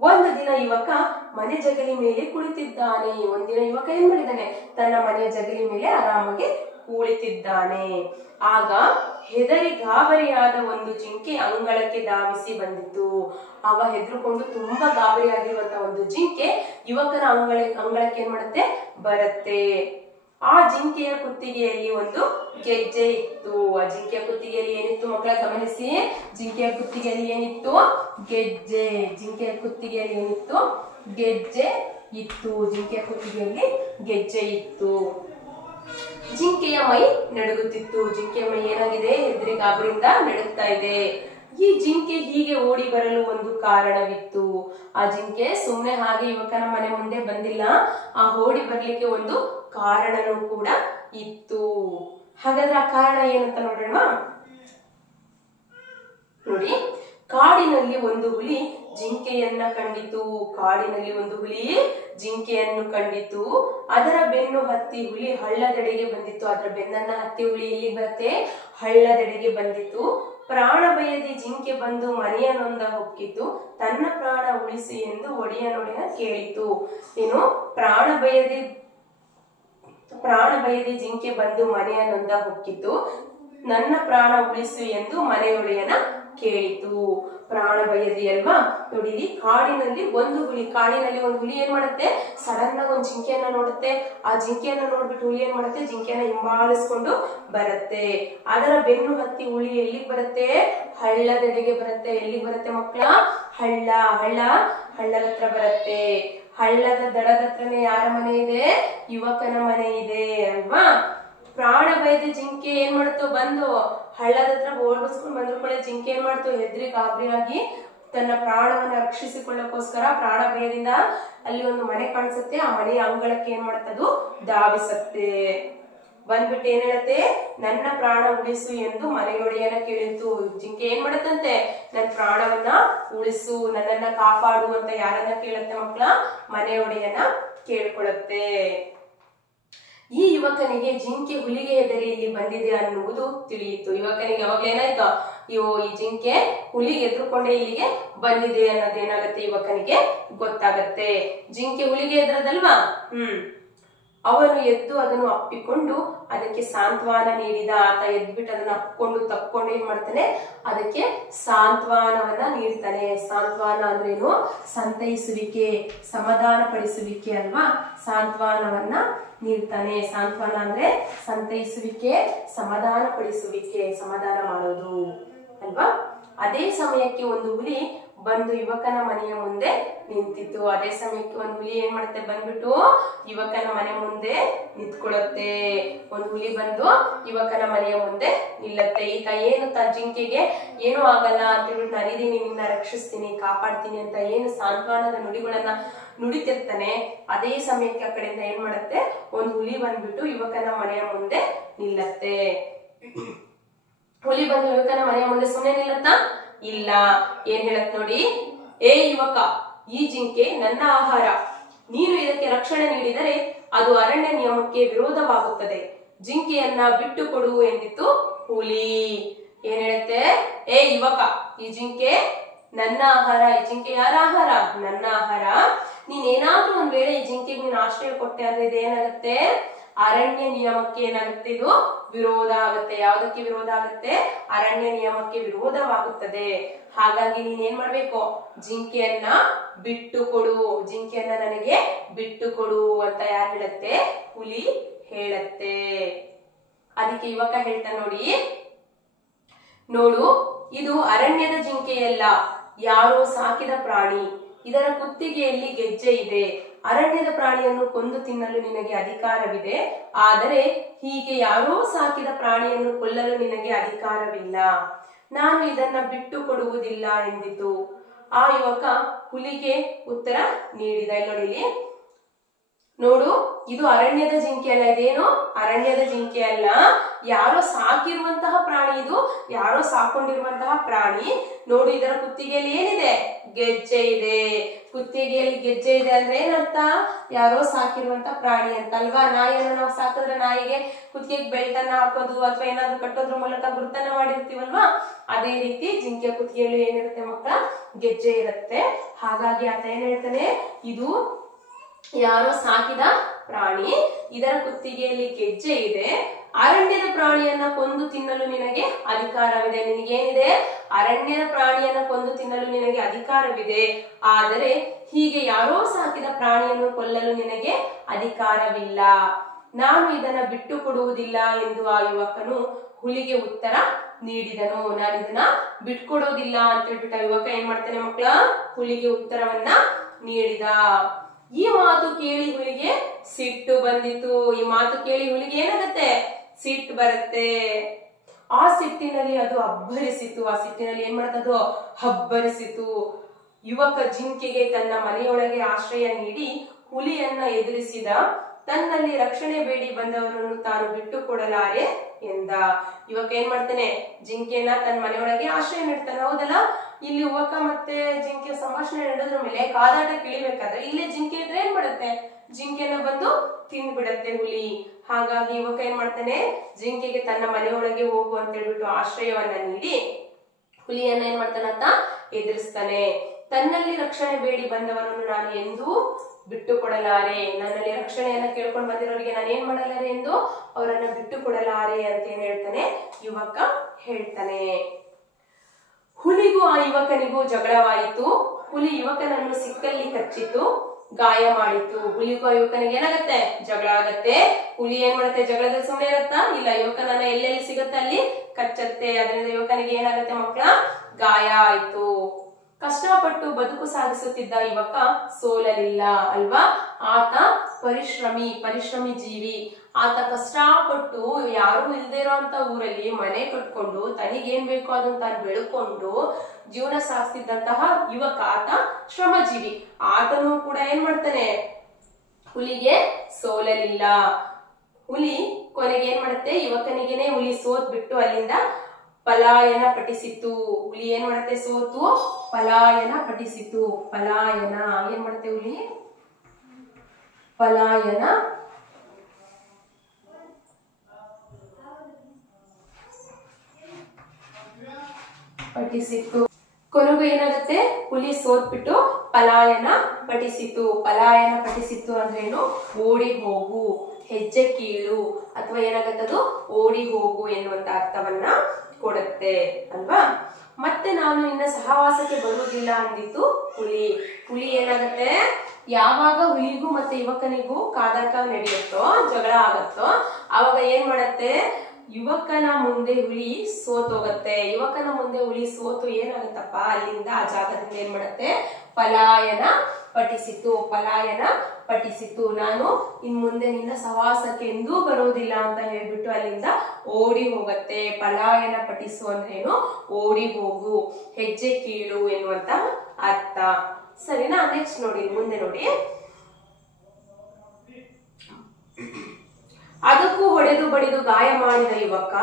ಒಂದು ದಿನ ಯುವಕ ಮನೆ ಜಗಲಿ ಮೇಲೆ ಕುಳಿತಿದ್ದಾನೆ. ಒಂದಿನ ಯುವಕ ಏನ್ ಮಾಡಿದ್ದಾನೆ? ತನ್ನ ಮನೆಯ ಜಗಲಿ ಮೇಲೆ ಆರಾಮಾಗಿ ಕುಳಿತಿದ್ದಾನೆ. ಆಗ ಹೆದರಿ ಗಾಬರಿಯಾದ ಒಂದು ಜಿಂಕೆ ಅಂಗಳಕ್ಕೆ ಧಾವಿಸಿ ಬಂದಿತು. ಆಗ ಹೆದರ್ಕೊಂಡು ತುಂಬಾ ಗಾಬರಿಯಾಗಿರುವಂತಹ ಒಂದು ಜಿಂಕೆ ಯುವಕನ ಅಂಗಳಕ್ಕೆ ಏನ್ ಮಾಡುತ್ತೆ? ಬರುತ್ತೆ. ಆ ಜಿಂಕೆಯ ಕುತ್ತಿಗೆಯಲ್ಲಿ ಒಂದು ಗೆಜ್ಜೆ ಇತ್ತು. ಆ ಜಿಂಕೆಯ ಕುತ್ತಿಗೆಯಲ್ಲಿ ಏನಿತ್ತು ಮಕ್ಕಳ? ಗಮನಿಸಿ, ಜಿಂಕೆಯ ಕುತ್ತಿಗೆಯಲ್ಲಿ ಏನಿತ್ತು? ಗೆಜ್ಜೆ. ಜಿಂಕೆಯ ಕುತ್ತಿಗೆಯಲ್ಲಿ ಏನಿತ್ತು? ಗೆಜ್ಜೆ ಇತ್ತು. ಜಿಂಕೆಯ ಕುತ್ತಿಗೆಯಲ್ಲಿ ಗೆಜ್ಜೆ ಇತ್ತು. ಜಿಂಕೆಯ ಮೈ ನಡುಗುತ್ತಿತ್ತು. ಜಿಂಕೆಯ ಮೈ ಏನಾಗಿದೆ? ಹೆದರಿ ಗಾಬರಿಯಿಂದ ನಡುಗ್ತಾ ಇದೆ. ಈ ಜಿಂಕೆ ಹೀಗೆ ಓಡಿ ಬರಲು ಒಂದು ಕಾರಣವಿತ್ತು. ಆ ಜಿಂಕೆ ಸುಮ್ಮನೆ ಹಾಗೆ ಯುವಕನ ಮನೆ ಮುಂದೆ ಬಂದಿಲ್ಲ, ಆ ಓಡಿ ಬರ್ಲಿಕ್ಕೆ ಒಂದು ಕಾರಣನೂ ಕೂಡ ಇತ್ತು. ಹಾಗಾದ್ರೆ ಆ ಕಾರಣ ಏನಂತ ನೋಡೋಣ. ನೋಡಿ, ಕಾಡಿನಲ್ಲಿ ಒಂದು ಹುಲಿ ಜಿಂಕೆಯನ್ನ ಕಂಡಿತು. ಕಾಡಿನಲ್ಲಿ ಒಂದು ಹುಲಿ ಜಿಂಕೆಯನ್ನು ಕಂಡಿತು. ಅದರ ಬೆನ್ನು ಹತ್ತಿ ಹುಲಿ ಹಳ್ಳದೆಡೆಗೆ ಬಂದಿತ್ತು. ಅದರ ಬೆನ್ನನ್ನ ಹತ್ತಿ ಹುಲಿ ಎಲ್ಲಿ ಬರುತ್ತೆ? ಹಳ್ಳದೆಡೆಗೆ ಬಂದಿತ್ತು. ಪ್ರಾಣ ಬಯದಿ ಜಿಂಕೆ ಬಂದು ಮನೆಯ ನೊಂದ ಹೊಕ್ಕಿತು. ತನ್ನ ಪ್ರಾಣ ಉಳಿಸಿ ಎಂದು ಒಡೆಯನೊಡೆಯ ಕೇಳಿತು. ಏನು? ಪ್ರಾಣ ಬಯದಿ ಜಿಂಕೆ ಬಂದು ಮನೆಯ ನೊಂದ ಹೊಕ್ಕಿತು. ನನ್ನ ಪ್ರಾಣ ಉಳಿಸು ಎಂದು ಮನೆಯೊಡೆಯನ ಕೇಳಿತು. ಪ್ರಾಣ ಬಯದಿ ಅಲ್ವಾ. ನೋಡಿ, ಕಾಡಿನಲ್ಲಿ ಒಂದು ಹುಲಿ ಏನ್ ಮಾಡುತ್ತೆ? ಸಡನ್ ಆಗಿ ಒಂದು ಜಿಂಕೆಯನ್ನ ನೋಡುತ್ತೆ. ಆ ಜಿಂಕೆಯನ್ನ ನೋಡ್ಬಿಟ್ಟು ಹುಲಿ ಏನ್ ಮಾಡುತ್ತೆ? ಜಿಂಕೆಯನ್ನ ಹಿಂಬಾಲಿಸ್ಕೊಂಡು ಬರುತ್ತೆ. ಅದರ ಬೆನ್ನು ಹತ್ತಿ ಹುಲಿ ಎಲ್ಲಿಗೆ ಬರುತ್ತೆ? ಹಳ್ಳದೆಡೆಗೆ ಬರುತ್ತೆ. ಎಲ್ಲಿಗೆ ಬರುತ್ತೆ ಮಕ್ಕಳ? ಹಳ್ಳದ ಹತ್ರ ಬರುತ್ತೆ. ಹಳ್ಳದ ದಡದ ಹತ್ರನೇ ಯಾರ ಮನೆ ಇದೆ? ಯುವಕನ ಮನೆ ಇದೆ ಅಲ್ವಾ. ಪ್ರಾಣ ಬಯದ ಜಿಂಕೆ ಏನ್ ಮಾಡ್ತು? ಬಂದು ಹಳ್ಳದ ಹತ್ರ ಓಡಿಸ್ಕೊಂಡು ಬಂದ್ಕೊಳ್ಳೆ ಜಿಂಕೆ ಏನ್ ಮಾಡ್ತು? ಹೆದ್ರಿ ಗಾಬರಿಯಾಗಿ ತನ್ನ ಪ್ರಾಣವನ್ನ ರಕ್ಷಿಸಿಕೊಳ್ಳಕ್ಕೋಸ್ಕರ ಪ್ರಾಣ ಭಯದಿಂದ ಅಲ್ಲಿ ಒಂದು ಮನೆ ಕಾಣಿಸುತ್ತೆ. ಆ ಮನೆಯ ಅಂಗಳಕ್ಕೆ ಏನ್ ಮಾಡುತ್ತದು? ಧಾವಿಸತ್ತೆ. ಬಂದ್ಬಿಟ್ಟು ಏನ್ ಹೇಳತ್ತೆ? ನನ್ನ ಪ್ರಾಣ ಉಳಿಸು ಎಂದು ಮನೆಯೊಡೆಯನ ಕೇಳಿತು. ಜಿಂಕೆ ಏನ್ ಮಾಡತ್ತಂತೆ? ನನ್ನ ಪ್ರಾಣವನ್ನ ಉಳಿಸು, ನನ್ನನ್ನ ಕಾಪಾಡು ಅಂತ ಯಾರನ್ನ ಕೇಳತ್ತೆ ಮಕ್ಕಳ? ಮನೆಯೊಡೆಯನ ಕೇಳ್ಕೊಳತ್ತೆ. ಈ ಯುವಕನಿಗೆ ಜಿಂಕೆ ಹುಲಿಗೆ ಹೆದರಿ ಇಲ್ಲಿ ಬಂದಿದೆ ಅನ್ನುವುದು ತಿಳಿಯಿತು. ಯುವಕನಿಗೆ ಯಾವಾಗ್ಲೂ ಏನಾಯ್ತು? ಈ ಜಿಂಕೆ ಹುಲಿಗೆ ಎದುರುಕೊಂಡೆ ಇಲ್ಲಿಗೆ ಬಂದಿದೆ ಅನ್ನೋದೇನಾಗತ್ತೆ? ಯುವಕನಿಗೆ ಗೊತ್ತಾಗತ್ತೆ. ಜಿಂಕೆ ಹುಲಿಗೆ ಎದ್ರದಲ್ವಾ. ಅವನು ಎದ್ದು ಅದನ್ನು ಅಪ್ಪಿಕೊಂಡು ಅದಕ್ಕೆ ಸಾಂತ್ವನ ನೀಡಿದ. ಆತ ಎದ್ಬಿಟ್ಟು ಅದನ್ನ ಅಪ್ಕೊಂಡು ತಪ್ಕೊಂಡು ಏನ್ ಮಾಡ್ತಾನೆ, ಅದಕ್ಕೆ ಸಾಂತ್ವನವನ್ನ ನೀಡ್ತಾನೆ. ಸಾಂತ್ವನ ಅಂದ್ರೇನು? ಸಂತೈಸುವಿಕೆ, ಸಮಾಧಾನ ಪಡಿಸುವಿಕೆ ಅಲ್ವಾ. ಸಾಂತ್ವನವನ್ನ ನೀಡ್ತಾನೆ. ಸಾಂತ್ವನ ಅಂದ್ರೆ ಸಂತೈಸುವಿಕೆ, ಸಮಾಧಾನ ಪಡಿಸುವಿಕೆ, ಸಮಾಧಾನ ಮಾಡೋದು ಅಲ್ವಾ. ಅದೇ ಸಮಯಕ್ಕೆ ಒಂದು ಹುಲಿ ಬಂದು ಯುವಕನ ಮನೆಯ ಮುಂದೆ ನಿಂತಿತ್ತು. ಅದೇ ಸಮಯಕ್ಕೆ ಒಂದು ಹುಲಿ ಏನ್ ಮಾಡುತ್ತೆ, ಬಂದ್ಬಿಟ್ಟು ಯುವಕನ ಮನೆ ಮುಂದೆ ನಿಂತ್ಕೊಳ್ಳುತ್ತೆ. ಒಂದು ಹುಲಿ ಬಂದು ಯುವಕನ ಮನೆಯ ಮುಂದೆ ನಿಲ್ಲತ್ತೆ. ಈತ ಏನು ಜಿಂಕೆಗೆ ಏನು ಆಗಲ್ಲ ಅಂತ ಹೇಳ್ಬಿಟ್ಟು ನಾನಿದ್ದೀನಿ, ನಿನ್ನ ರಕ್ಷಿಸ್ತೀನಿ, ಕಾಪಾಡ್ತೀನಿ ಅಂತ ಏನು ಸಾಂತ್ವನದ ನುಡಿಗಳನ್ನ ನುಡಿತಿರ್ತಾನೆ. ಅದೇ ಸಮಯಕ್ಕೆ ಆ ಕಡೆಯಿಂದ ಏನ್ ಮಾಡುತ್ತೆ, ಒಂದು ಹುಲಿ ಬಂದ್ಬಿಟ್ಟು ಯುವಕನ ಮನೆಯ ಮುಂದೆ ನಿಲ್ಲತ್ತೆ. ಹುಲಿ ಬಂದು ಯುವಕನ ಮನೆಯ ಮುಂದೆ ಸುಮ್ಮನೆ ನಿಲ್ಲತ್ತಾ? ಇಲ್ಲ. ಏನ್ ಹೇಳತ್ ನೋಡಿ, ಏ ಯುವಕ, ಈ ಜಿಂಕೆ ನನ್ನ ಆಹಾರ. ನೀನು ಇದಕ್ಕೆ ರಕ್ಷಣೆ ನೀಡಿದರೆ ಅದು ಅರಣ್ಯ ನಿಯಮಕ್ಕೆ ವಿರೋಧವಾಗುತ್ತದೆ. ಜಿಂಕೆಯನ್ನ ಬಿಟ್ಟು ಕೊಡು ಎಂದಿತ್ತು ಹುಲಿ. ಏನ್ ಹೇಳುತ್ತೆ, ಏ ಯುವಕ, ಈ ಜಿಂಕೆ ನನ್ನ ಆಹಾರ. ಈ ಜಿಂಕೆ ಯಾರ ಆಹಾರ? ನನ್ನ ಆಹಾರ. ನೀನೇನಾದ್ರೂ ಒಂದ್ ವೇಳೆ ಈ ಜಿಂಕೆಗೆ ನೀನು ಆಶ್ರಯ ಕೊಟ್ಟೆ ಅಂದ್ರೆ ಇದೇನಾಗುತ್ತೆ, ಅರಣ್ಯ ನಿಯಮಕ್ಕೆ ಏನಾಗುತ್ತೆ, ಇದು ವಿರೋಧ ಆಗುತ್ತೆ. ಯಾವುದಕ್ಕೆ ವಿರೋಧ ಆಗುತ್ತೆ? ಅರಣ್ಯ ನಿಯಮಕ್ಕೆ ವಿರೋಧವಾಗುತ್ತದೆ. ಹಾಗಾಗಿ ನೀನೇನ್ ಮಾಡ್ಬೇಕು, ಜಿಂಕೆಯನ್ನ ಬಿಟ್ಟು ಕೊಡು, ಜಿಂಕೆಯನ್ನ ನನಗೆ ಬಿಟ್ಟು ಕೊಡು ಅಂತ ಯಾರು ಹೇಳತ್ತೆ? ಹುಲಿ ಹೇಳತ್ತೆ. ಅದಕ್ಕೆ ಯುವಕ ಹೇಳ್ತಾನೆ ನೋಡಿ, ನೋಡು, ಇದು ಅರಣ್ಯದ ಜಿಂಕೆಯಲ್ಲ, ಯಾರೋ ಸಾಕಿದ ಪ್ರಾಣಿ. ಇದರ ಕುತ್ತಿಗೆಯಲ್ಲಿ ಗೆಜ್ಜೆ ಇದೆ. ಅರಣ್ಯದ ಪ್ರಾಣಿಯನ್ನು ಕೊಂದು ತಿನ್ನಲು ನಿನಗೆ ಅಧಿಕಾರವಿದೆ, ಆದರೆ ಹೀಗೆ ಯಾರೋ ಸಾಕಿದ ಪ್ರಾಣಿಯನ್ನು ಕೊಲ್ಲಲು ನಿನಗೆ ಅಧಿಕಾರವಿಲ್ಲ. ನಾನು ಇದನ್ನ ಬಿಟ್ಟು ಕೊಡುವುದಿಲ್ಲ ಎಂದಿತು. ಆ ಯುವಕ ಹುಲಿಗೆ ಉತ್ತರ ನೀಡಿದ. ನೋಡಿ, ನೋಡು, ಇದು ಅರಣ್ಯದ ಜಿಂಕೆ ಅಲ್ಲ. ಇದೇನು ಅರಣ್ಯದ ಜಿಂಕೆ ಅಲ್ಲ, ಯಾರೋ ಸಾಕಿರುವಂತಹ ಪ್ರಾಣಿ. ಇದು ಯಾರೋ ಸಾಕೊಂಡಿರುವಂತಹ ಪ್ರಾಣಿ. ನೋಡು, ಇದರ ಕುತ್ತಿಗೆಯಲ್ಲಿ ಏನಿದೆ? ಗೆಜ್ಜೆ ಇದೆ. ಕುತ್ತಿಗೆಯಲ್ಲಿ ಗೆಜ್ಜೆ ಇದೆ ಅಂದ್ರೆ ಏನರ್ಥ? ಯಾರೋ ಸಾಕಿರುವಂತಹ ಪ್ರಾಣಿ ಅಂತ ಅಲ್ವಾ. ನಾಯಿಯನ್ನು ನಾವು ಸಾಕಿದ್ರೆ ನಾಯಿಗೆ ಕುತ್ತಿಗೆಗೆ ಬೆಲ್ಟನ್ನ ಹಾಕೋದು ಅಥವಾ ಏನಾದ್ರು ಕಟ್ಟೋದ್ರ ಮೂಲಕ ಗುರುತನ್ನ ಮಾಡಿರ್ತೀವಲ್ವಾ, ಅದೇ ರೀತಿ ಜಿಂಕೆ ಕುತ್ತಿಗೆಯಲ್ಲಿ ಏನಿರುತ್ತೆ ಮಕ್ಕಳ? ಗೆಜ್ಜೆ ಇರುತ್ತೆ. ಹಾಗಾಗಿ ಆತ ಏನ್ ಹೇಳ್ತಾನೆ, ಇದು ಯಾರೋ ಸಾಕಿದ ಪ್ರಾಣಿ, ಇದರ ಕುತ್ತಿಗೆಯಲ್ಲಿ ಗೆಜ್ಜೆ ಇದೆ. ಅರಣ್ಯದ ಪ್ರಾಣಿಯನ್ನ ಕೊಂದು ತಿನ್ನಲು ನಿನಗೆ ಅಧಿಕಾರವಿದೆ. ನಿನಗೇನಿದೆ? ಅರಣ್ಯದ ಪ್ರಾಣಿಯನ್ನ ಕೊಂದು ತಿನ್ನಲು ನಿನಗೆ ಅಧಿಕಾರವಿದೆ, ಆದರೆ ಹೀಗೆ ಯಾರೋ ಸಾಕಿದ ಪ್ರಾಣಿಯನ್ನು ಕೊಲ್ಲಲು ನಿನಗೆ ಅಧಿಕಾರವಿಲ್ಲ. ನಾನು ಇದನ್ನ ಬಿಟ್ಟು ಕೊಡುವುದಿಲ್ಲ ಎಂದು ಆ ಯುವಕನು ಹುಲಿಗೆ ಉತ್ತರ ನೀಡಿದನು. ನಾನು ಇದನ್ನ ಬಿಟ್ಕೊಡೋದಿಲ್ಲ ಅಂತ ಹೇಳ್ಬಿಟ್ಟು ಆ ಯುವಕ ಏನ್ ಮಾಡ್ತಾನೆ ಮಕ್ಕಳ? ಹುಲಿಗೆ ಉತ್ತರವನ್ನ ನೀಡಿದ. ಈ ಮಾತು ಕೇಳಿ ಹುಲಿಗೆ ಸಿಟ್ಟು ಬಂದಿತು. ಈ ಮಾತು ಕೇಳಿ ಹುಲಿಗೆ ಏನಾಗತ್ತೆ? ಸಿಟ್ಟು ಬರುತ್ತೆ. ಆ ಸಿಟ್ಟಿನಲ್ಲಿ ಅದು ಅಬ್ಬರಿಸಿತು. ಆ ಸಿಟ್ಟಿನಲ್ಲಿ ಏನ್ ಮಾಡ್ತದೋ? ಹಬ್ಬರಿಸಿತು. ಯುವಕ ಜಿಂಕೆಗೆ ತನ್ನ ಮನೆಯೊಳಗೆ ಆಶ್ರಯ ನೀಡಿ ಹುಲಿಯನ್ನ ಎದುರಿಸಿದ. ತನ್ನಲ್ಲಿ ರಕ್ಷಣೆ ಬೇಡಿ ಬಂದವರನ್ನು ತಾನು ಬಿಟ್ಟು ಕೊಡಲಾರೆ ಎಂದ. ಯುವಕ ಏನ್ ಮಾಡ್ತಾನೆ? ಜಿಂಕೆನ ತನ್ನ ಮನೆಯೊಳಗೆ ಆಶ್ರಯ ನೀಡ್ತಾನೆ. ಹೌದಲ್ಲ, ಇಲ್ಲಿ ಯುವಕ ಮತ್ತೆ ಜಿಂಕೆ ಸಂಭಾಷಣೆ ನಡೆದ್ರ ಮೇಲೆ ಕಾದಾಟ ಕಿಳಿಬೇಕಾದ್ರೆ ಇಲ್ಲೇ ಜಿಂಕೆ ಇದ್ರೆ ಏನ್ ಮಾಡುತ್ತೆ? ಜಿಂಕೆನ ಬಂದು ತಿಂದ್ಬಿಡತ್ತೆ ಹುಲಿ. ಹಾಗಾಗಿ ಯುವಕ ಏನ್ ಮಾಡ್ತಾನೆ? ಜಿಂಕೆಗೆ ತನ್ನ ಮನೆಯೊಳಗೆ ಹೋಗು ಅಂತ ಹೇಳ್ಬಿಟ್ಟು ಆಶ್ರಯವನ್ನ ನೀಡಿ ಹುಲಿಯನ್ನ ಏನ್ ಮಾಡ್ತಾನಂತ ಎದುರಿಸ್ತಾನೆ. ತನ್ನಲ್ಲಿ ರಕ್ಷಣೆ ಬೇಡಿ ಬಂದವರನ್ನು ನಾನು ಎಂದೂ ಬಿಟ್ಟು ಕೊಡಲಾರೆ. ನನ್ನಲ್ಲಿ ರಕ್ಷಣೆಯನ್ನ ಕೇಳ್ಕೊಂಡು ಬಂದಿರೋರಿಗೆ ನಾನು ಏನ್ ಮಾಡಲಾರೆ ಎಂದು ಅವರನ್ನ ಬಿಟ್ಟು ಕೊಡಲಾರೆ ಅಂತ ಏನ್ ಹೇಳ್ತಾನೆ? ಯುವಕ ಹೇಳ್ತಾನೆ. ಹುಲಿಗೂ ಆ ಯುವಕನಿಗೂ ಜಗಳವಾಯಿತು. ಹುಲಿ ಯುವಕನನ್ನು ಸಿಕ್ಕಲ್ಲಿ ಕಚ್ಚಿತು, ಗಾಯ ಮಾಡಿತು. ಹುಲಿಗೂ ಆ ಯುವಕನಿಗೆ ಏನಾಗತ್ತೆ? ಜಗಳ ಆಗತ್ತೆ. ಹುಲಿ ಏನ್ ಮಾಡುತ್ತೆ? ಜಗಳದಲ್ಲಿ ಸುಮ್ಮನೆ ಇರತ್ತಾ? ಇಲ್ಲ, ಯುವಕನನ್ನ ಎಲ್ಲೆಲ್ಲಿ ಸಿಗುತ್ತೆ ಅಲ್ಲಿ ಕಚ್ಚತ್ತೆ. ಅದರಿಂದ ಯುವಕನಿಗೆ ಏನಾಗತ್ತೆ ಮಕ್ಕಳ? ಗಾಯ ಆಯ್ತು. ಕಷ್ಟಪಟ್ಟು ಬದುಕು ಸಾಗಿಸುತ್ತಿದ್ದ ಯುವಕ ಸೋಲಲಿಲ್ಲ ಅಲ್ವಾ. ಆತ ಪರಿಶ್ರಮಿ ಜೀವಿ. ಆತ ಕಷ್ಟಪಟ್ಟು ಯಾರು ಇಲ್ದೇ ಇರೋಂತ ಊರಲ್ಲಿ ಮನೆ ಕಟ್ಕೊಂಡು ತನಿಗೇನ್ ಬೇಕೋ ಅದನ್ನ ತಾನು ಬೆಳ್ಕೊಂಡು ಜೀವನ ಸಾಗಿಸ್ತಿದ್ದಂತಹ ಯುವಕ. ಆತ ಶ್ರಮಜೀವಿ. ಆತನು ಕೂಡ ಏನ್ ಮಾಡ್ತಾನೆ? ಹುಲಿಗೆ ಸೋಲಲಿಲ್ಲ. ಹುಲಿ ಕೊನೆಗೆ ಏನ್ ಮಾಡುತ್ತೆ? ಯುವಕನಿಗೆನೆ ಹುಲಿ ಸೋತ್ ಬಿಟ್ಟು ಅಲ್ಲಿಂದ ಪಲಾಯನ ಪಠಿಸಿತು. ಹುಲಿ ಏನ್ ಮಾಡುತ್ತೆ? ಸೋತು ಪಲಾಯನ ಪಠಿಸಿತು. ಪಲಾಯನ ಏನ್ ಮಾಡುತ್ತೆ? ಹುಲಿ ಪಲಾಯನ ಪಠಿಸಿತು. ಕೊನೆಗೂ ಏನಾಗುತ್ತೆ? ಹುಲಿ ಸೋತ್ಬಿಟ್ಟು ಪಲಾಯನ ಪಠಿಸಿತು. ಪಲಾಯನ ಪಠಿಸಿತು ಅಂದ್ರೇನು? ಓಡಿ ಹೋಗು. ಹೆಜ್ಜೆ ಕೀಳು ಅಥವಾ ಏನಾಗತ್ತದು ಓಡಿ ಹೋಗು ಎನ್ನುವಂತ ಅರ್ಥವನ್ನ ಕೊಡುತ್ತೆ ಅಲ್ವಾ. ಮತ್ತೆ ನಾನು ನಿನ್ನ ಸಹವಾಸಕ್ಕೆ ಬರುವುದಿಲ್ಲ ಅಂದಿತ್ತು ಹುಲಿ. ಹುಲಿ ಏನಾಗತ್ತೆ, ಯಾವಾಗ ಹುಲಿಗೂ ಮತ್ತೆ ಯುವಕನಿಗೂ ಕಾದಾಟ ನಡೆಯುತ್ತೋ, ಜಗಳ ಆಗತ್ತೋ, ಅವಾಗ ಏನ್ ಮಾಡತ್ತೆ, ಯುವಕನ ಮುಂದೆ ಹುಲಿ ಸೋತೋಗತ್ತೆ. ಯುವಕನ ಮುಂದೆ ಹುಲಿ ಸೋತು ಏನಾಗತ್ತಪ್ಪ, ಅಲ್ಲಿಂದ ಆ ಜಾಗದಿಂದ ಏನ್ ಮಾಡತ್ತೆ, ಪಲಾಯನ ಪಠಿಸಿತು. ನಾನು ಇನ್ ಮುಂದೆ ನಿನ್ನ ಸಹವಾಸಕ್ಕೆ ಎಂದೂ ಬರುವುದಿಲ್ಲ ಅಂತ ಹೇಳ್ಬಿಟ್ಟು ಅಲ್ಲಿಂದ ಓಡಿ ಹೋಗತ್ತೆ. ಪಲಾಯನ ಪಠಿಸು ಅಂದ್ರೇನು, ಓಡಿ ಹೋಗು, ಹೆಜ್ಜೆ ಕೀಳು ಎನ್ನುವಂತ ಅರ್ಥ. ಸರಿನಾ. ನೆಕ್ಸ್ಟ್ ನೋಡಿ, ಮುಂದೆ ನೋಡಿ. ಅದಕ್ಕೂ ಹೊಡೆದು ಬಡಿದು ಗಾಯ ಮಾಡಿದ ಯುವಕ.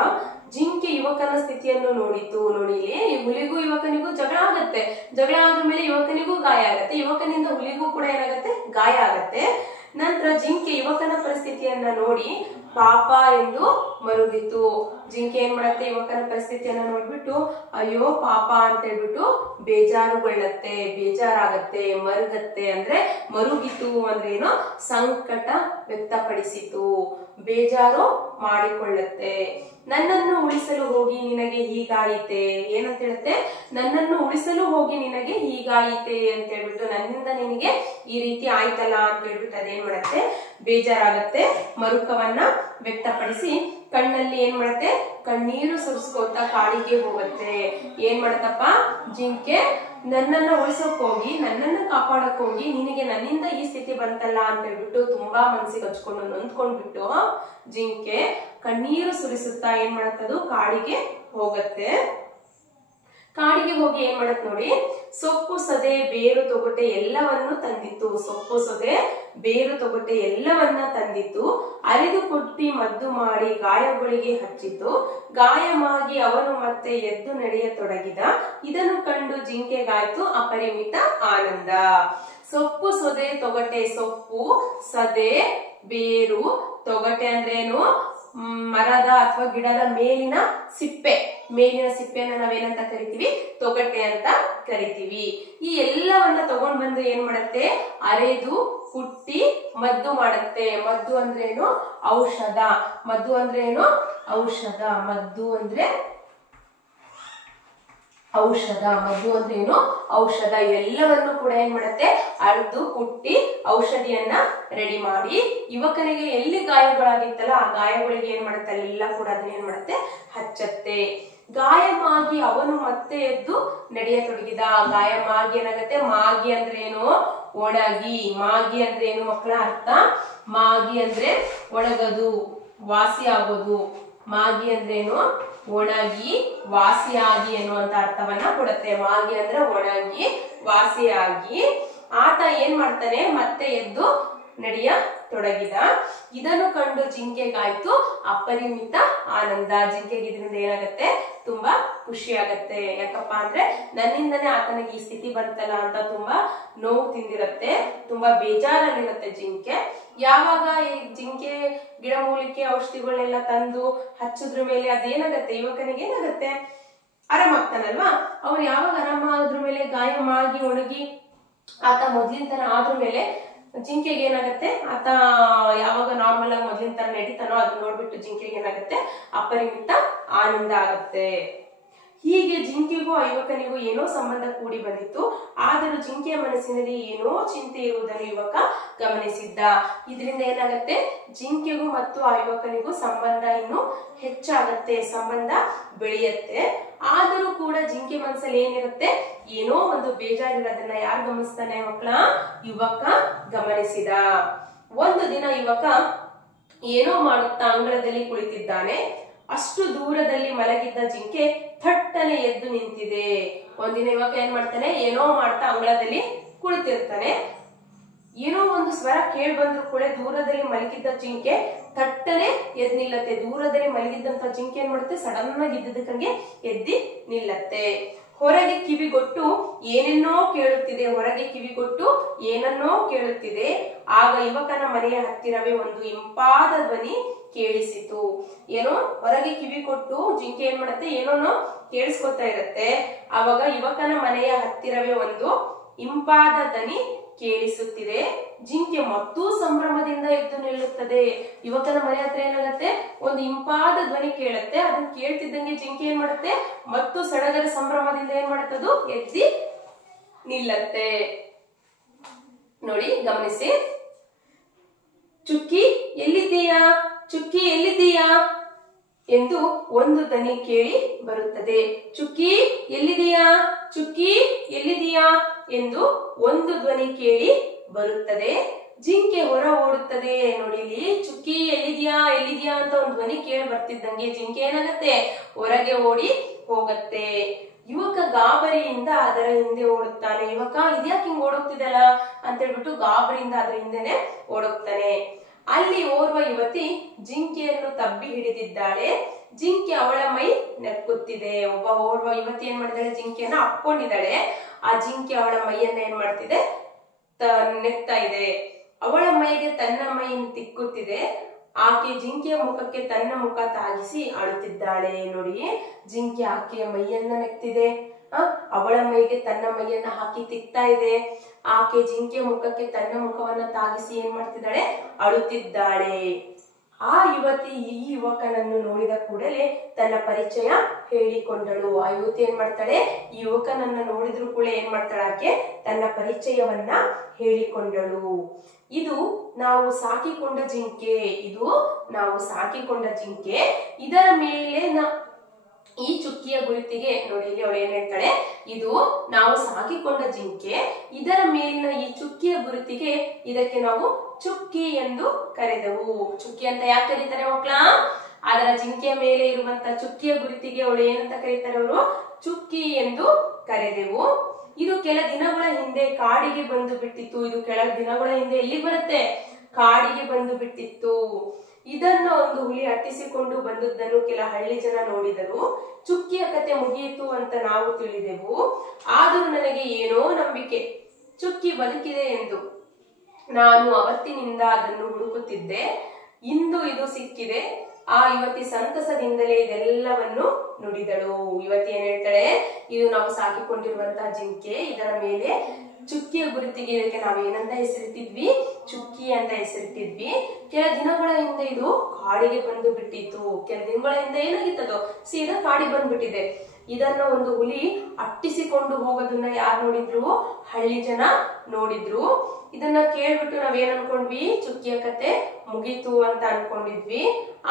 ಜಿಂಕೆ ಯುವಕನ ಸ್ಥಿತಿಯನ್ನು ನೋಡಿತು. ನೋಡಿ, ಇಲ್ಲಿ ಹುಲಿಗೂ ಯುವಕನಿಗೂ ಜಗಳ ಆಗತ್ತೆ. ಜಗಳ ಆದ್ಮೇಲೆ ಯುವಕನಿಗೂ ಗಾಯ ಆಗತ್ತೆ, ಯುವಕನಿಂದ ಹುಲಿಗೂ ಕೂಡ ಏನಾಗತ್ತೆ, ಗಾಯ ಆಗತ್ತೆ. ನಂತರ ಜಿಂಕೆ ಯುವಕನ ಪರಿಸ್ಥಿತಿಯನ್ನ ನೋಡಿ ಪಾಪ ಎಂದು ಮರುಗಿತು. ಜಿಂಕೆ ಏನ್ ಮಾಡತ್ತೆ, ಯುವಕನ ಪರಿಸ್ಥಿತಿಯನ್ನ ನೋಡ್ಬಿಟ್ಟು ಅಯ್ಯೋ ಪಾಪ ಅಂತ ಹೇಳ್ಬಿಟ್ಟು ಬೇಜಾರಾಗತ್ತೆ, ಮರುಗತ್ತೆ. ಅಂದ್ರೆ ಮರುಗಿತು ಅಂದ್ರೆ ಏನು, ಸಂಕಟ ವ್ಯಕ್ತಪಡಿಸಿತು, ಬೇಜಾರು ಮಾಡಿಕೊಳ್ಳತ್ತೆ. ನನ್ನನ್ನು ಉಳಿಸಲು ಹೋಗಿ ನಿನಗೆ ಹೀಗಾಯಿತೆ. ಏನಂತ ಹೇಳುತ್ತೆ, ನನ್ನನ್ನು ಉಳಿಸಲು ಹೋಗಿ ನಿನಗೆ ಹೀಗಾಯಿತೆ ಅಂತ ಹೇಳ್ಬಿಟ್ಟು, ನನ್ನಿಂದ ನಿನಗೆ ಈ ರೀತಿ ಆಯ್ತಲ್ಲ ಅಂತ ಹೇಳ್ಬಿಟ್ಟು ಅದೇನ್ ಮಾಡತ್ತೆ, ಬೇಜಾರಾಗತ್ತೆ, ಮರುಕವನ್ನ ವ್ಯಕ್ತಪಡಿಸಿ ಕಣ್ಣಲ್ಲಿ ಏನ್ ಮಾಡತ್ತೆ, ಕಣ್ಣೀರು ಸುರಿಸ್ಕೋತಾ ಕಾಡಿಗೆ ಹೋಗತ್ತೆ. ಏನ್ ಮಾಡತ್ತಪ್ಪ ಜಿಂಕೆ, ನನ್ನನ್ನ ಉಳಿಸೋಕ್ ಹೋಗಿ, ನನ್ನನ್ನ ಕಾಪಾಡಕ್ ಹೋಗಿ ನಿನಗೆ ನನ್ನಿಂದ ಈ ಸ್ಥಿತಿ ಬಂತಲ್ಲ ಅಂತ ಹೇಳ್ಬಿಟ್ಟು ತುಂಬಾ ಮನಸ್ಸಿಗೆ ಹಚ್ಕೊಂಡು ನೊಂದ್ಕೊಂಡ್ಬಿಟ್ಟು ಜಿಂಕೆ ಕಣ್ಣೀರು ಸುರಿಸುತ್ತಾ ಏನ್ ಮಾಡತ್ತದು, ಕಾಡಿಗೆ ಹೋಗತ್ತೆ. ಕಾಡಿಗೆ ಹೋಗಿ ಏನ್ ಮಾಡತ್ ನೋಡಿ, ಸೊಪ್ಪು ಸೊದೆ ಬೇರು ತೊಗಟೆ ಎಲ್ಲವನ್ನು ತಂದಿತ್ತು. ಸೊಪ್ಪು ಸೊದೆ ಬೇರು ತೊಗಟೆ ಎಲ್ಲವನ್ನ ತಂದಿತ್ತು. ಅರೆದು ಕೊಟ್ಟಿ ಮದ್ದು ಮಾಡಿ ಗಾಯಗಳಿಗೆ ಹಚ್ಚಿತು. ಗಾಯಮಾಗಿ ಅವನು ಮತ್ತೆ ಎದ್ದು ನಡೆಯತೊಡಗಿದ. ಇದನ್ನು ಕಂಡು ಜಿಂಕೆಗಾಯ್ತು ಅಪರಿಮಿತ ಆನಂದ. ಸೊಪ್ಪು ಸೊದೆ ತೊಗಟೆ, ಸೊಪ್ಪು ಸದೆ ಬೇರು, ತೊಗಟೆ ಅಂದ್ರೇನು, ಮರದ ಅಥವಾ ಗಿಡದ ಮೇಲಿನ ಸಿಪ್ಪೆಯನ್ನ ನಾವೇನಂತ ಕರಿತೀವಿ, ತೊಗಟೆ ಅಂತ ಕರಿತೀವಿ. ಈ ಎಲ್ಲವನ್ನ ತಗೊಂಡ್ ಬಂದು ಏನ್ ಮಾಡತ್ತೆ, ಅರೆದು ಕುಟ್ಟಿ ಮದ್ದು ಮಾಡತ್ತೆ. ಮದ್ದು ಅಂದ್ರೇನು, ಔಷಧ. ಮದ್ದು ಅಂದ್ರೇನು, ಔಷಧ. ಮದ್ದು ಅಂದ್ರೆ ಔಷಧ. ಎಲ್ಲವನ್ನು ಕೂಡ ಏನ್ ಮಾಡತ್ತೆ, ಅರ್ದು ಕುಟ್ಟಿ ಔಷಧಿಯನ್ನ ರೆಡಿ ಮಾಡಿ ಯುವಕನಿಗೆ ಎಲ್ಲಿ ಗಾಯಗಳಾಗಿತ್ತಲ್ಲ ಆ ಗಾಯಗಳಿಗೆ ಏನ್ ಮಾಡತ್ತೆ, ಅಲ್ಲೆಲ್ಲ ಕೂಡ ಅದನ್ನ ಏನ್ ಮಾಡತ್ತೆ, ಹಚ್ಚತ್ತೆ. ಗಾಯಮಾಗಿ ಅವನು ಮತ್ತೆ ಎದ್ದು ನಡೆಯತೊಡಗಿದ. ಗಾಯಮಾಗಿ ಏನಾಗತ್ತೆ, ಮಾಗಿ ಅಂದ್ರೆ ಏನು, ಒಣಗಿ. ಮಾಗಿ ಅಂದ್ರೆ ಏನು ಮಕ್ಕಳ ಅರ್ಥ, ಮಾಗಿ ಅಂದ್ರೆ ಒಣಗದು, ವಾಸಿ ಆಗೋದು. ಮಾಗಿ ಅಂದ್ರೇನು, ಒಣಗಿ ವಾಸಿಯಾಗಿ ಎನ್ನುವಂತ ಅರ್ಥವನ್ನ ಕೊಡುತ್ತೆ. ಮಾಗಿ ಅಂದ್ರೆ ಒಣಗಿ ವಾಸಿಯಾಗಿ. ಆತ ಏನ್ ಮಾಡ್ತಾನೆ, ಮತ್ತೆ ಎದ್ದು ನಡೆಯ ತೊಡಗಿದ. ಇದನ್ನು ಕಂಡು ಜಿಂಕೆಗಾಯ್ತು ಅಪರಿಮಿತ ಆನಂದ. ಜಿಂಕೆಗೆ ಇದರಿಂದ ಏನಾಗತ್ತೆ, ತುಂಬಾ ಖುಷಿ ಆಗತ್ತೆ. ಯಾಕಪ್ಪ ಅಂದ್ರೆ ನನ್ನಿಂದನೇ ಆತನಿಗೆ ಈ ಸ್ಥಿತಿ ಬಂತಲ್ಲ ಅಂತ ತುಂಬಾ ನೋವು ತಿಂದಿರತ್ತೆ, ತುಂಬಾ ಬೇಜಾರಲ್ಲಿರತ್ತೆ ಜಿಂಕೆ. ಯಾವಾಗ ಈ ಜಿಂಕೆ ಗಿಡಮೂಲಿಕೆ ಔಷಧಿಗಳನ್ನೆಲ್ಲ ತಂದು ಹಚ್ಚಿದ್ರ ಮೇಲೆ ಅದೇನಾಗತ್ತೆ, ಯುವಕನಿಗೆ ಏನಾಗತ್ತೆ, ಆರಾಮಾಗ್ತಾನಲ್ವಾ. ಅವ್ರು ಯಾವಾಗ ಆರಾಮಾದ್ರ ಮೇಲೆ, ಗಾಯ ಮಾಗಿ ಒಣಗಿ ಆತ ಮೊದ್ಲಿನ ತರ ಆದ್ರ ಮೇಲೆ ಜಿಂಕೆಗೆ ಏನಾಗತ್ತೆ, ಆತ ಯಾವಾಗ ನಾರ್ಮಲ್ ಆಗಿ ಮೊದ್ಲಿನ ತರ ನಡೀತಾನೋ ಅದನ್ನ ನೋಡ್ಬಿಟ್ಟು ಜಿಂಕೆಗೆ ಏನಾಗತ್ತೆ, ಅಪರಿಮಿತ ಆನಂದ ಆಗತ್ತೆ. ಹೀಗೆ ಜಿಂಕೆಗೂ ಆ ಯುವಕನಿಗೂ ಏನೋ ಸಂಬಂಧ ಕೂಡಿ ಬಂದಿತ್ತು. ಆದರೂ ಜಿಂಕೆಯ ಮನಸ್ಸಿನಲ್ಲಿ ಏನೋ ಚಿಂತೆ ಇರುವುದನ್ನು ಯುವಕ ಗಮನಿಸಿದ್ದ. ಇದರಿಂದ ಏನಾಗತ್ತೆ, ಜಿಂಕೆಗೂ ಮತ್ತು ಆ ಯುವಕನಿಗೂ ಸಂಬಂಧ ಇನ್ನು ಹೆಚ್ಚಾಗತ್ತೆ, ಸಂಬಂಧ ಬೆಳೆಯತ್ತೆ. ಆದರೂ ಕೂಡ ಜಿಂಕೆ ಮನಸ್ಸಲ್ಲಿ ಏನಿರುತ್ತೆ, ಏನೋ ಒಂದು ಬೇಜಾರಿರೋದನ್ನ ಯಾರು ಗಮನಿಸ್ತಾನೆ ಮಕ್ಕಳ, ಯುವಕ ಗಮನಿಸಿದ. ಒಂದು ದಿನ ಯುವಕ ಏನೋ ಮಾಡುತ್ತಾ ಅಂಗಳದಲ್ಲಿ ಕುಳಿತಿದ್ದಾನೆ. ಅಷ್ಟು ದೂರದಲ್ಲಿ ಮಲಗಿದ್ದ ಜಿಂಕೆ ಥಟ್ಟನೆ ಎದ್ದು ನಿಂತಿದೆ. ಒಂದಿನ ಯುವಕ ಏನ್ ಮಾಡ್ತಾನೆ, ಏನೋ ಮಾಡ್ತಾ ಅಂಗಳದಲ್ಲಿ ಕುಳಿತಿರ್ತಾನೆ. ಏನೋ ಒಂದು ಸ್ವರ ಕೇಳಿ ಬಂದ್ರು ಕೂಡ ದೂರದಲ್ಲಿ ಮಲಗಿದ್ದ ಜಿಂಕೆ ಥಟ್ಟನೆ ಎದ್ದು ನಿಲ್ಲತ್ತೆ. ದೂರದಲ್ಲಿ ಮಲಗಿದ್ದಂತ ಜಿಂಕೆ ಏನ್ ಮಾಡುತ್ತೆ, ಸಡನ್ ಆಗಿ ಇದ್ದಕ್ಕಂಗೆ ಎದ್ದಿ ನಿಲ್ಲತ್ತೆ. ಹೊರಗೆ ಕಿವಿಗೊಟ್ಟು ಏನನ್ನೋ ಕೇಳುತ್ತಿದೆ. ಹೊರಗೆ ಕಿವಿಗೊಟ್ಟು ಏನನ್ನೋ ಕೇಳುತ್ತಿದೆ. ಆಗ ಯುವಕನ ಮನೆಯ ಹತ್ತಿರವೇ ಒಂದು ಇಂಪಾದ ಧ್ವನಿ ಕೇಳಿಸಿತು. ಏನೋ ಹೊರಗೆ ಕಿವಿ ಕೊಟ್ಟು ಜಿಂಕೆ ಏನ್ ಮಾಡುತ್ತೆ, ಏನೋನೋ ಕೇಳಿಸ್ಕೊತಾ ಇರತ್ತೆ. ಆವಾಗ ಯುವಕನ ಮನೆಯ ಹತ್ತಿರವೇ ಒಂದು ಇಂಪಾದ ಧ್ವನಿ ಕೇಳಿಸುತ್ತಿದೆ. ಜಿಂಕೆ ಮತ್ತೂ ಸಂಭ್ರಮದಿಂದ ಎದ್ದು ನಿಲ್ಲುತ್ತದೆ. ಯುವಕನ ಮನೆ ಹತ್ರ ಏನಾಗತ್ತೆ, ಒಂದು ಇಂಪಾದ ಧ್ವನಿ ಕೇಳುತ್ತೆ. ಅದನ್ನ ಕೇಳ್ತಿದ್ದಂಗೆ ಜಿಂಕೆ ಏನ್ ಮಾಡುತ್ತೆ, ಮತ್ತು ಸಡಗರ ಸಂಭ್ರಮದಿಂದ ಏನ್ ಮಾಡುತ್ತದು, ಎದ್ದಿ ನಿಲ್ಲತ್ತೆ. ನೋಡಿ, ಗಮನಿಸಿ. ಚುಕ್ಕಿ ಎಲ್ಲಿದ್ದೀಯಾ, ಚುಕ್ಕಿ ಎಲ್ಲಿದ್ದೀಯಾ ಎಂದು ಒಂದು ಧ್ವನಿ ಕೇಳಿ ಬರುತ್ತದೆ. ಚುಕ್ಕಿ ಎಲ್ಲಿದೆಯಾ, ಚುಕ್ಕಿ ಎಲ್ಲಿದೆಯಾ ಎಂದು ಒಂದು ಧ್ವನಿ ಕೇಳಿ ಬರುತ್ತದೆ. ಜಿಂಕೆ ಹೊರ ಓಡುತ್ತದೆ. ನೋಡಿ ಇಲ್ಲಿ, ಚುಕ್ಕಿ ಎಲ್ಲಿದ್ಯಾ ಎಲ್ಲಿದ್ಯಾ ಅಂತ ಒಂದು ಧ್ವನಿ ಕೇಳಿ ಬರ್ತಿದ್ದಂಗೆ ಜಿಂಕೆ ಏನಾಗತ್ತೆ, ಹೊರಗೆ ಓಡಿ ಹೋಗತ್ತೆ. ಯುವಕ ಗಾಬರಿಯಿಂದ ಅದರ ಹಿಂದೆ ಓಡುತ್ತಾನೆ. ಯುವಕ ಇದ್ಯಾಕೆ ಹಿಂಗ್ ಓಡೋಗ್ತಿದಲ್ಲ ಅಂತ ಹೇಳ್ಬಿಟ್ಟು ಗಾಬರಿಯಿಂದ ಅದರ ಹಿಂದೆನೆ ಓಡೋಗ್ತಾನೆ. ಅಲ್ಲಿ ಓರ್ವ ಯುವತಿ ಜಿಂಕೆಯನ್ನು ತಬ್ಬಿ ಹಿಡಿದಿದ್ದಾಳೆ. ಜಿಂಕೆ ಅವಳ ಮೈ ನೆಕ್ಕುತ್ತಿದೆ. ಓರ್ವ ಯುವತಿ ಏನ್ ಮಾಡಿದಾಳೆ, ಜಿಂಕೆಯನ್ನ ಅಪ್ಕೊಂಡಿದ್ದಾಳೆ. ಆ ಜಿಂಕೆ ಅವಳ ಮೈಯನ್ನ ಏನ್ ಮಾಡ್ತಿದೆ, ನೆಕ್ತಾ ಇದೆ. ಅವಳ ಮೈಗೆ ತನ್ನ ಮೈಯನ್ನು ತಿಕ್ಕುತ್ತಿದೆ. ಆಕೆ ಜಿಂಕೆಯ ಮುಖಕ್ಕೆ ತನ್ನ ಮುಖ ತಾಗಿಸಿ ಅಳುತ್ತಿದ್ದಾಳೆ. ನೋಡಿ, ಜಿಂಕೆ ಆಕೆಯ ಮೈಯನ್ನ ನೆಕ್ತಿದೆ, ಅವಳ ಮೈಗೆ ತನ್ನ ಮೈಯನ್ನ ಹಾಕಿ ತಿಕ್ತಾ ಇದೆ. ಆಕೆ ಜಿಂಕೆಯ ಮುಖಕ್ಕೆ ತನ್ನ ಮುಖವನ್ನ ತಾಗಿಸಿ ಏನ್ ಮಾಡ್ತಿದ್ದಾಳೆ, ಅಳುತ್ತಿದ್ದಾಳೆ. ಆ ಯುವತಿ ಈ ಯುವಕನನ್ನು ನೋಡಿದ ಕೂಡಲೇ ತನ್ನ ಪರಿಚಯ ಹೇಳಿಕೊಂಡಳು. ಆ ಯುವತಿ ಏನ್ ಮಾಡ್ತಾಳೆ, ಈ ಯುವಕನನ್ನ ನೋಡಿದ್ರು ಕೂಡ ಏನ್ ಮಾಡ್ತಾಳೆ, ಆಕೆ ತನ್ನ ಪರಿಚಯವನ್ನ ಹೇಳಿಕೊಂಡಳು. ಇದು ನಾವು ಸಾಕಿಕೊಂಡ ಜಿಂಕೆ, ಇದು ನಾವು ಸಾಕಿಕೊಂಡ ಜಿಂಕೆ. ಇದರ ಮೇಲೆ ಈ ಚುಕ್ಕಿಯ ಗುರುತಿಗೆ ನೋಡಿ, ಇಲ್ಲಿ ಅವಳು ಏನ್ ಹೇಳ್ತಾಳೆ, ಇದು ನಾವು ಸಾಕಿಕೊಂಡ ಜಿಂಕೆ, ಇದರ ಮೇಲಿನ ಈ ಚುಕ್ಕಿಯ ಗುರುತಿಗೆ ಇದಕ್ಕೆ ನಾವು ಚುಕ್ಕಿ ಎಂದು ಕರೆದೆವು. ಚುಕ್ಕಿ ಅಂತ ಯಾಕೆ ಕರೀತಾರೆ ಮಕ್ಕಳ, ಅದರ ಜಿಂಕೆಯ ಮೇಲೆ ಇರುವಂತ ಚುಕ್ಕಿಯ ಗುರುತಿಗೆ ಅವಳು ಏನಂತ ಕರೀತಾರೆ, ಅವರು ಚುಕ್ಕಿ ಎಂದು ಕರೆದೆವು. ಇದು ಕೆಲ ದಿನಗಳ ಹಿಂದೆ ಕಾಡಿಗೆ ಬಂದು ಬಿಟ್ಟಿತ್ತು. ಇದು ಕೆಲ ದಿನಗಳ ಹಿಂದೆ ಎಲ್ಲಿ ಬರುತ್ತೆ, ಕಾಡಿಗೆ ಬಂದು ಬಿಟ್ಟಿತ್ತು. ಇದನ್ನ ಒಂದು ಹುಲಿ ಅಟ್ಟಿಸಿಕೊಂಡು ಬಂದದ್ದನ್ನು ಕೆಲ ಹಳ್ಳಿ ಜನ ನೋಡಿದರು. ಚುಕ್ಕಿಯ ಕತೆ ಮುಗಿಯಿತು ಅಂತ ನಾವು ತಿಳಿದೆವು. ಆದರೂ ನನಗೆ ಏನೋ ನಂಬಿಕೆ, ಚುಕ್ಕಿ ಬದುಕಿದೆ ಎಂದು. ನಾನು ಅವತ್ತಿನಿಂದ ಅದನ್ನು ಹುಡುಕುತ್ತಿದ್ದೆ. ಇಂದು ಇದು ಸಿಕ್ಕಿದೆ. ಆ ಯುವತಿ ಸಂತಸದಿಂದಲೇ ಇದೆಲ್ಲವನ್ನು ನುಡಿದಳು. ಯುವತಿ ಏನ್ ಹೇಳ್ತಾಳೆ, ಇದು ನಾವು ಸಾಕಿಕೊಂಡಿರುವಂತಹ ಜಿಂಕೆ, ಇದರ ಮೇಲೆ ಚುಕ್ಕಿಯ ಗುರುತಿಗೆ ಇದಕ್ಕೆ ನಾವೇನಂತ ಹೆಸರಿಟ್ಟಿದ್ವಿ, ಚುಕ್ಕಿ ಅಂತ ಹೆಸರಿಟ್ಟಿದ್ವಿ. ಕೆಲ ದಿನಗಳ ಹಿಂದೆ ಇದು ಕಾಡಿಗೆ ಬಂದು ಬಿಟ್ಟಿತ್ತು. ಕೆಲ ದಿನಗಳ ಹಿಂದೆ ಏನಾಗಿತ್ತದು, ಸೀದಾ ಕಾಡಿಗೆ ಬಂದ್ಬಿಟ್ಟಿದೆ. ಇದನ್ನ ಒಂದು ಹುಲಿ ಅಟ್ಟಿಸಿಕೊಂಡು ಹೋಗೋದನ್ನ ಯಾರು ನೋಡಿದ್ರು, ಹಳ್ಳಿ ಜನ ನೋಡಿದ್ರು. ಇದನ್ನ ಕೇಳ್ಬಿಟ್ಟು ನಾವೇನ್ ಅನ್ಕೊಂಡ್ವಿ, ಚುಕ್ಕಿಯ ಕತೆ ಮುಗೀತು ಅಂತ ಅನ್ಕೊಂಡಿದ್ವಿ.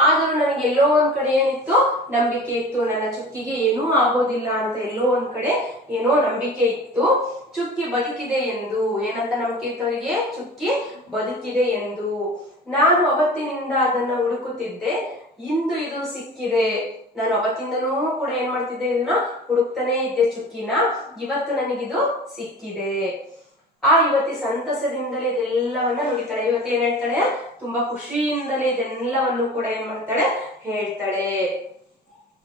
ಆದ್ರೂ ನನಗೆ ಎಲ್ಲೋ ಒಂದ್ ಕಡೆ ಏನಿತ್ತು, ನಂಬಿಕೆ ಇತ್ತು. ನನ್ನ ಚುಕ್ಕಿಗೆ ಏನೂ ಆಗೋದಿಲ್ಲ ಅಂತ ಎಲ್ಲೋ ಒಂದ್ ಕಡೆ ಏನೋ ನಂಬಿಕೆ ಇತ್ತು. ಚುಕ್ಕಿ ಬದುಕಿದೆ ಎಂದು. ಏನಂತ ನಂಬಿಕೆ ಇತ್ತು ಅವರಿಗೆ, ಚುಕ್ಕಿ ಬದುಕಿದೆ ಎಂದು. ನಾನು ಅವತ್ತಿನಿಂದ ಅದನ್ನ ಹುಡುಕುತ್ತಿದ್ದೆ. ಇಂದು ಇದು ಸಿಕ್ಕಿದೆ. ನಾನು ಅವತ್ತಿಂದನೂ ಕೂಡ ಏನ್ ಮಾಡ್ತಿದ್ದೆ, ಇದನ್ನ ಹುಡುಕ್ತಾನೆ ಇದ್ದೆ ಚುಕ್ಕಿನ. ಇವತ್ತು ನನಗಿದು ಸಿಕ್ಕಿದೆ. ಆ ಯುವತಿ ಸಂತಸದಿಂದಲೇ ಇದೆಲ್ಲವನ್ನ ನುಡಿತಾಳೆ. ಯುವತಿ ಏನ್ ಹೇಳ್ತಾಳೆ, ತುಂಬಾ ಖುಷಿಯಿಂದಲೇ ಇದೆಲ್ಲವನ್ನು ಕೂಡ ಏನ್ ಮಾಡ್ತಾಳೆ, ಹೇಳ್ತಾಳೆ.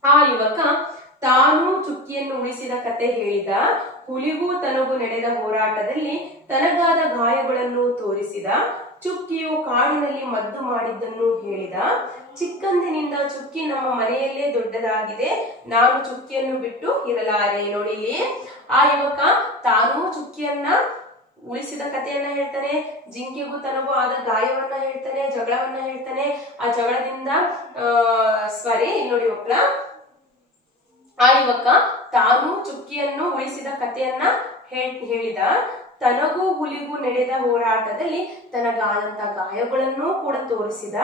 ಆ ಯುವಕ ತಾನು ಚುಕ್ಕಿಯನ್ನು ಉಳಿಸಿದ ಕತೆ ಹೇಳಿದ. ಹುಲಿಗೂ ತನಗೂ ನಡೆದ ಹೋರಾಟದಲ್ಲಿ ತನಗಾದ ಗಾಯಗಳನ್ನು ತೋರಿಸಿದ. ಚುಕ್ಕಿಯು ಕಾಡಿನಲ್ಲಿ ಮದ್ದು ಮಾಡಿದ್ದನ್ನು ಹೇಳಿದ. ಚಿಕ್ಕಂದಿನಿಂದ ಚುಕ್ಕಿ ನಮ್ಮ ಮನೆಯಲ್ಲೇ ದೊಡ್ಡದಾಗಿದೆ. ನಾನು ಚುಕ್ಕಿಯನ್ನು ಬಿಟ್ಟು ಇರಲಾರೆ. ನೋಡಿ, ಆ ಯುವಕ ತಾನು ಚುಕ್ಕಿಯನ್ನ ಉಳಿಸಿದ ಕಥೆಯನ್ನ ಹೇಳ್ತಾನೆ. ಜಿಂಕೆಗೂ ತನಗೂ ಆದ ಗಾಯವನ್ನ ಹೇಳ್ತಾನೆ, ಜಗಳವನ್ನ ಹೇಳ್ತಾನೆ. ಆ ಜಗಳದಿಂದ ನೋಡಿ ಮಕ್ಕಳ, ಆ ಯುವಕ ತಾನು ಚುಕ್ಕಿಯನ್ನು ಉಳಿಸಿದ ಕಥೆಯನ್ನ ಹೇಳಿದ. ತನಗೂ ಹುಲಿಗೂ ನಡೆದ ಹೋರಾಟದಲ್ಲಿ ತನಗಾದಂತ ಗಾಯಗಳನ್ನು ಕೂಡ ತೋರಿಸಿದ.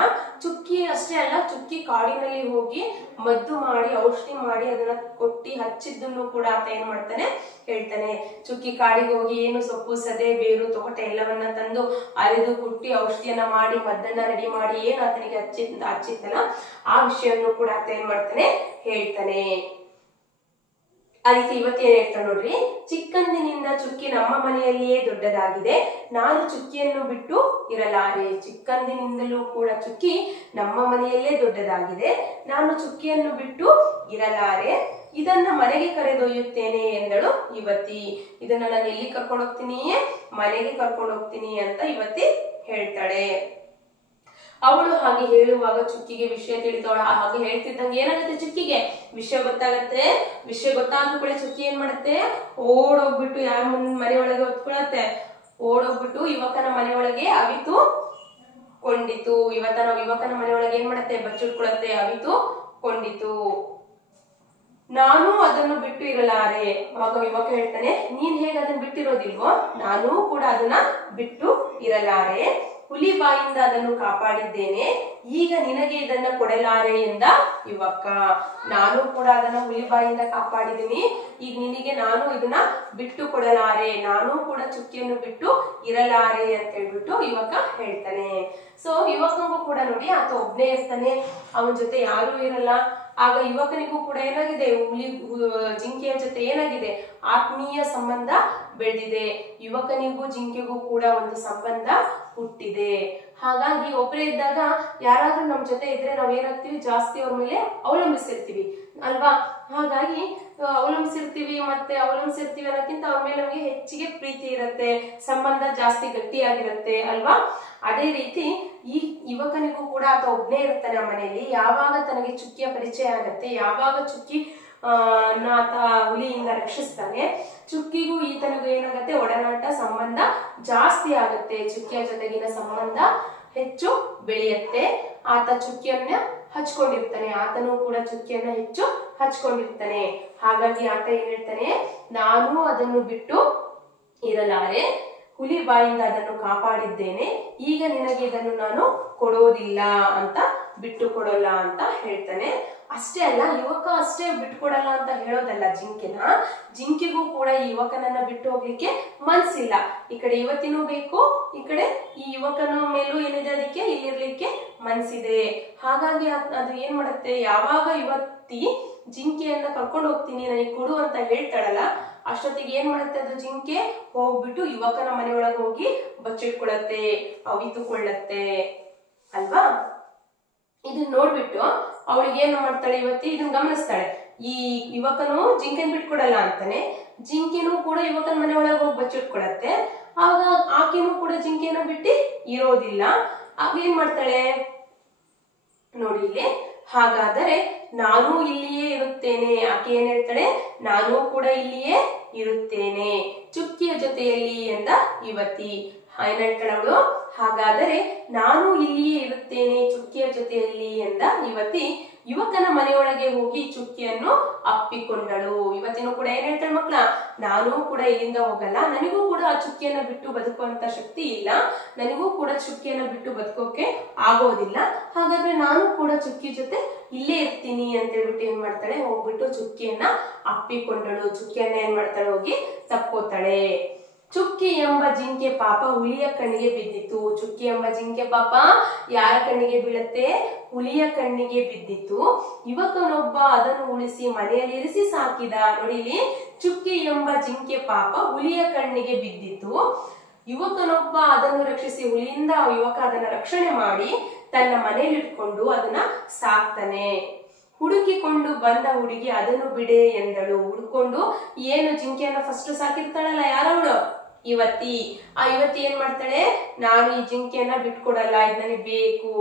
ಚುಕ್ಕಿ ಅಷ್ಟೇ ಅಲ್ಲ, ಚುಕ್ಕಿ ಕಾಡಿನಲ್ಲಿ ಹೋಗಿ ಮದ್ದು ಮಾಡಿ ಔಷಧಿ ಮಾಡಿ ಅದನ್ನ ಕೊಟ್ಟಿ ಹಚ್ಚಿದ್ದನ್ನು ಕೂಡ ಆತ ಏನ್ ಮಾಡ್ತಾನೆ, ಹೇಳ್ತಾನೆ. ಚುಕ್ಕಿ ಕಾಡಿಗೆ ಹೋಗಿ ಏನು ಸೊಪ್ಪು ಸದೆ ಬೇರು ತೋಟ ಎಲ್ಲವನ್ನ ತಂದು ಅರೆದು ಕುಟ್ಟಿ ಔಷಧಿಯನ್ನ ಮಾಡಿ ಮದ್ದನ್ನ ರೆಡಿ ಮಾಡಿ ಏನು ಆತನಿಗೆ ಹಚ್ಚಿತ್ತಲ್ಲ ಆ ವಿಷಯವನ್ನು ಕೂಡ ಆತ ಏನ್ ಮಾಡ್ತಾನೆ, ಹೇಳ್ತಾನೆ. ಅದಕ್ಕೆ ಇವತ್ತು ಏನ್ ಹೇಳ್ತಾನೆ ನೋಡ್ರಿ, ಚಿಕ್ಕಂದಿನಿಂದ ಚುಕ್ಕಿ ನಮ್ಮ ಮನೆಯಲ್ಲಿಯೇ ದೊಡ್ಡದಾಗಿದೆ. ನಾನು ಚುಕ್ಕಿಯನ್ನು ಬಿಟ್ಟು ಇರಲಾರೆ. ಚಿಕ್ಕಂದಿನಿಂದಲೂ ಕೂಡ ಚುಕ್ಕಿ ನಮ್ಮ ಮನೆಯಲ್ಲೇ ದೊಡ್ಡದಾಗಿದೆ. ನಾನು ಚುಕ್ಕಿಯನ್ನು ಬಿಟ್ಟು ಇರಲಾರೆ. ಇದನ್ನ ಮನೆಗೆ ಕರೆದೊಯ್ಯುತ್ತೇನೆ ಎಂದಳು ಯುವತಿ. ಇದನ್ನ ನಾನು ಎಲ್ಲಿ ಕರ್ಕೊಂಡು ಹೋಗ್ತೀನಿ, ಮನೆಗೆ ಕರ್ಕೊಂಡು ಹೋಗ್ತೀನಿ ಅಂತ ಯುವತಿ ಹೇಳ್ತಾಳೆ. ಅವಳು ಹಾಗೆ ಹೇಳುವಾಗ ಚುಕ್ಕಿಗೆ ವಿಷಯ ತಿಳಿದವಳ. ಹಾಗೆ ಹೇಳ್ತಿದ್ದಂಗೆ ಏನಾಗುತ್ತೆ, ಚುಕ್ಕಿಗೆ ವಿಷಯ ಗೊತ್ತಾಗತ್ತೆ. ವಿಷಯ ಗೊತ್ತಾದ್ರೂ ಕೂಡ ಚುಕ್ಕಿ ಏನ್ ಮಾಡುತ್ತೆ, ಓಡೋಗ್ಬಿಟ್ಟು ಯಾರ ಮನೆಯೊಳಗೆ ಹೊತ್ಕೊಳತ್ತೆ, ಓಡೋಗ್ಬಿಟ್ಟು ಯುವಕನ ಮನೆಯೊಳಗೆ ಅವಿತು ಕೊಂಡಿತು. ಯುವಕನ ಮನೆಯೊಳಗೆ ಏನ್ ಮಾಡತ್ತೆ, ಬಚ್ಚಿಟ್ಕೊಳತ್ತೆ, ಅವಿತು ಕೊಂಡಿತು. ನಾನು ಅದನ್ನು ಬಿಟ್ಟು ಇರಲಾರೆ. ಅವಾಗ ಯುವಕ ಹೇಳ್ತಾನೆ, ನೀನ್ ಹೇಗೆ ಅದನ್ನ ಬಿಟ್ಟಿರೋದಿಲ್ವೋ ನಾನು ಕೂಡ ಅದನ್ನ ಬಿಟ್ಟು ಇರಲಾರೆ. ಹುಲಿ ಬಾಯಿಂದ ಅದನ್ನು ಕಾಪಾಡಿದ್ದೇನೆ, ಈಗ ನಿನಗೆ ಇದನ್ನ ಕೊಡಲಾರೆ ಎಂದ ಯುವಕ. ನಾನು ಕೂಡ ಅದನ್ನ ಹುಲಿ ಬಾಯಿಂದ ಕಾಪಾಡಿದ್ದೀನಿ, ಈಗ ನಿನಗೆ ನಾನು ಇದನ್ನ ಬಿಟ್ಟು ಕೊಡಲಾರೆ, ನಾನು ಕೂಡ ಚುಕ್ಕಿಯನ್ನು ಬಿಟ್ಟು ಇರಲಾರೆ ಅಂತ ಹೇಳ್ಬಿಟ್ಟು ಯುವಕ ಹೇಳ್ತಾನೆ. ಸೊ ಯುವಕನಿಗೂ ಕೂಡ ನೋಡಿ, ಆತ ಒಬ್ನೇ ಇರ್ತಾನೆ, ಅವನ ಜೊತೆ ಯಾರು ಇರಲ್ಲ. ಆಗ ಯುವಕನಿಗೂ ಕೂಡ ಏನಾಗಿದೆ, ಜಿಂಕೆಯ ಜೊತೆ ಏನಾಗಿದೆ, ಆತ್ಮೀಯ ಸಂಬಂಧ ಬೆಳೆದಿದೆ. ಯುವಕನಿಗೂ ಜಿಂಕೆಗೂ ಕೂಡ ಒಂದು ಸಂಬಂಧ ಹುಟ್ಟಿದೆ. ಹಾಗಾಗಿ ಒಬ್ಬರೇ ಇದ್ದಾಗ ಯಾರಾದ್ರೂ ನಮ್ ಜೊತೆ ಇದ್ರೆ ನಾವ್ ಏನಾಗ್ತೀವಿ, ಜಾಸ್ತಿ ಅವ್ರ ಮೇಲೆ ಅವಲಂಬಿಸಿರ್ತೀವಿ ಅಲ್ವಾ. ಹಾಗಾಗಿ ಅವಲಂಬಿಸಿರ್ತೀವಿ ಅನ್ನೋಕ್ಕಿಂತ ಅವ್ರ ಮೇಲೆ ನಮಗೆ ಹೆಚ್ಚಿಗೆ ಪ್ರೀತಿ ಇರುತ್ತೆ, ಸಂಬಂಧ ಜಾಸ್ತಿ ಗಟ್ಟಿಯಾಗಿರುತ್ತೆ ಅಲ್ವಾ. ಅದೇ ರೀತಿ ಈ ಯುವಕನಿಗೂ ಕೂಡ ಆತ ಒಬ್ನೇ ಇರ್ತಾನೆ ಆ ಮನೆಯಲ್ಲಿ. ಯಾವಾಗ ತನಗೆ ಚುಕ್ಕಿಯ ಪರಿಚಯ ಆಗತ್ತೆ, ಯಾವಾಗ ಚುಕ್ಕಿ ಆತ ಹುಲಿಯಿಂದ ರಕ್ಷಿಸ್ತಾನೆ, ಚುಕ್ಕಿಗೂ ಈತನಿಗೂ ಏನಾಗತ್ತೆ, ಒಡನಾಟ ಸಂಬಂಧ ಜಾಸ್ತಿ ಆಗತ್ತೆ. ಚುಕ್ಕಿಯ ಜೊತೆಗಿನ ಸಂಬಂಧ ಹೆಚ್ಚು ಬೆಳೆಯುತ್ತೆ. ಆತ ಚುಕ್ಕಿಯನ್ನ ಹಚ್ಕೊಂಡಿರ್ತಾನೆ, ಆತನು ಕೂಡ ಚುಕ್ಕಿಯನ್ನ ಹೆಚ್ಚು ಹಚ್ಕೊಂಡಿರ್ತಾನೆ. ಹಾಗಾಗಿ ಆತ ಏನ್ ಹೇಳ್ತಾನೆ, ನಾನು ಅದನ್ನು ಬಿಟ್ಟು ಇರಲಾರೆ, ಹುಲಿ ಬಾಯಿಂದ ಅದನ್ನು ಕಾಪಾಡಿದ್ದೇನೆ, ಈಗ ನಿನಗೆ ಇದನ್ನು ನಾನು ಕೊಡೋದಿಲ್ಲ ಅಂತ, ಬಿಟ್ಟು ಕೊಡೋಲ್ಲ ಅಂತ ಹೇಳ್ತಾನೆ. ಅಷ್ಟೇ ಅಲ್ಲ, ಯುವಕ ಅಷ್ಟೇ ಬಿಟ್ಕೊಡಲ್ಲ ಅಂತ ಹೇಳೋದಲ್ಲ ಜಿಂಕೆಗೂ ಕೂಡ ಈ ಯುವಕನನ್ನ ಬಿಟ್ಟು ಹೋಗ್ಲಿಕ್ಕೆ ಮನ್ಸಿಲ್ಲ. ಈ ಕಡೆ ಯುವತಿನೂ ಬೇಕು, ಈ ಕಡೆ ಈ ಯುವಕನ ಮೇಲೂ ಏನಿದೆ, ಅದಕ್ಕೆ ಇಲ್ಲಿರ್ಲಿಕ್ಕೆ ಮನ್ಸಿದೆ. ಹಾಗಾಗಿ ಅದು ಏನ್ ಮಾಡುತ್ತೆ, ಯಾವಾಗ ಯುವತಿ ಜಿಂಕೆಯನ್ನ ಕರ್ಕೊಂಡು ಹೋಗ್ತೀನಿ ನನಗೆ ಕೊಡು ಅಂತ ಹೇಳ್ತಾಳಲ್ಲ, ಅಷ್ಟೊತ್ತಿಗೆ ಏನ್ ಮಾಡುತ್ತೆ, ಅದು ಜಿಂಕೆ ಹೋಗ್ಬಿಟ್ಟು ಯುವಕನ ಮನೆಯೊಳಗೆ ಹೋಗಿ ಬಚ್ಚಿಟ್ಕೊಳತ್ತೆ, ಅವಿತುಕೊಳ್ಳತ್ತೆ ಅಲ್ವಾ. ಇದನ್ನ ನೋಡ್ಬಿಟ್ಟು ಅವಳಿಗೆ ಏನ್ ಮಾಡ್ತಾಳೆ, ಯುವತಿ ಇದನ್ನ ಗಮನಿಸ್ತಾಳೆ. ಈ ಯುವಕನು ಜಿಂಕೆನ್ ಬಿಟ್ಕೊಡಲ್ಲ ಅಂತಾನೆ, ಜಿಂಕೆನೂ ಕೂಡ ಯುವಕನ ಮನೆ ಒಳಗೆ ಹೋಗಿ ಬಚ್ಚಿಟ್ಕೊಳತ್ತೆ. ಆಗ ಆಕೆನೂ ಕೂಡ ಜಿಂಕೆನ ಬಿಟ್ಟು ಇರೋದಿಲ್ಲ. ಆಗ ಏನ್ ಮಾಡ್ತಾಳೆ ನೋಡಿ ಇಲ್ಲಿ, ಹಾಗಾದರೆ ನಾನು ಇಲ್ಲಿಯೇ ಇರುತ್ತೇನೆ. ಆಕೆ ಏನ್ ಹೇಳ್ತಾಳೆ, ನಾನು ಕೂಡ ಇಲ್ಲಿಯೇ ಇರುತ್ತೇನೆ ಚುಕ್ಕಿಯ ಜೊತೆಯಲ್ಲಿ ಎಂದ ಯುವತಿ. ಏನ್ ಹೇಳ್ತಾಳೆ ಅವಳು, ಹಾಗಾದರೆ ನಾನು ಇಲ್ಲಿಯೇ ಇರುತ್ತೇನೆ ಚುಕ್ಕಿಯ ಜೊತೆಯಲ್ಲಿ ಎಂದ ಯುವತಿ ಯುವಕನ ಮನೆಯೊಳಗೆ ಹೋಗಿ ಚುಕ್ಕಿಯನ್ನು ಅಪ್ಪಿಕೊಂಡಳು. ಯುವತಿನೂ ಕೂಡ ಏನ್ ಹೇಳ್ತಾಳೆ, ಮಕ್ಕಳ ನಾನು ಕೂಡ ಇಲ್ಲಿಂದ ಹೋಗಲ್ಲ, ನನಗೂ ಕೂಡ ಆ ಚುಕ್ಕಿಯನ್ನ ಬಿಟ್ಟು ಬದುಕುವಂತ ಶಕ್ತಿ ಇಲ್ಲ, ನನಗೂ ಕೂಡ ಚುಕ್ಕಿಯನ್ನ ಬಿಟ್ಟು ಬದುಕೋಕೆ ಆಗೋದಿಲ್ಲ, ಹಾಗಾದ್ರೆ ನಾನು ಕೂಡ ಚುಕ್ಕಿ ಜೊತೆ ಇಲ್ಲೇ ಇರ್ತೀನಿ ಅಂತ ಹೇಳ್ಬಿಟ್ಟು ಏನ್ ಮಾಡ್ತಾಳೆ, ಹೋಗ್ಬಿಟ್ಟು ಚುಕ್ಕಿಯನ್ನ ಅಪ್ಪಿಕೊಂಡಳು. ಚುಕ್ಕಿಯನ್ನ ಏನ್ ಮಾಡ್ತಾಳೆ, ಹೋಗಿ ತಕ್ಕೋತಾಳೆ. ಚುಕ್ಕಿ ಎಂಬ ಜಿಂಕೆ ಪಾಪ ಹುಲಿಯ ಕಣ್ಣಿಗೆ ಬಿದ್ದಿತು. ಚುಕ್ಕಿ ಎಂಬ ಜಿಂಕೆ ಪಾಪ ಯಾರ ಕಣ್ಣಿಗೆ ಬೀಳತ್ತೆ, ಹುಲಿಯ ಕಣ್ಣಿಗೆ ಬಿದ್ದಿತ್ತು. ಯುವಕನೊಬ್ಬ ಅದನ್ನು ಉಳಿಸಿ ಮನೆಯಲ್ಲಿ ಇರಿಸಿ ಸಾಕಿದ. ನೋಡಿ ಇಲ್ಲಿ, ಚುಕ್ಕಿ ಎಂಬ ಜಿಂಕೆ ಪಾಪ ಹುಲಿಯ ಕಣ್ಣಿಗೆ ಬಿದ್ದಿತ್ತು. ಯುವಕನೊಬ್ಬ ಅದನ್ನು ರಕ್ಷಿಸಿ, ಹುಲಿಯಿಂದ ಯುವಕ ಅದನ್ನ ರಕ್ಷಣೆ ಮಾಡಿ ತನ್ನ ಮನೆಯಲ್ಲಿ ಇಟ್ಕೊಂಡು ಅದನ್ನ ಸಾಕ್ತಾನೆ. ಹುಡುಕಿಕೊಂಡು ಬಂದ ಹುಡುಗಿ ಅದನ್ನು ಬಿಡೆ ಎಂದಳು. ಹುಡ್ಕೊಂಡು ಏನು ಜಿಂಕೆಯನ್ನ ಫಸ್ಟ್ ಸಾಕಿರ್ತಾಳಲ್ಲ ಯಾರವಳು, ಯುವತಿ. ಆ ಯುವತಿ ಏನ್ ಮಾಡ್ತಾಳೆ, ನಾನು ಈ ಜಿಂಕೆಯನ್ನ ಬಿಟ್ಕೊಡಲ್ಲ, ಇದು ನನಗೆ ಬೇಕು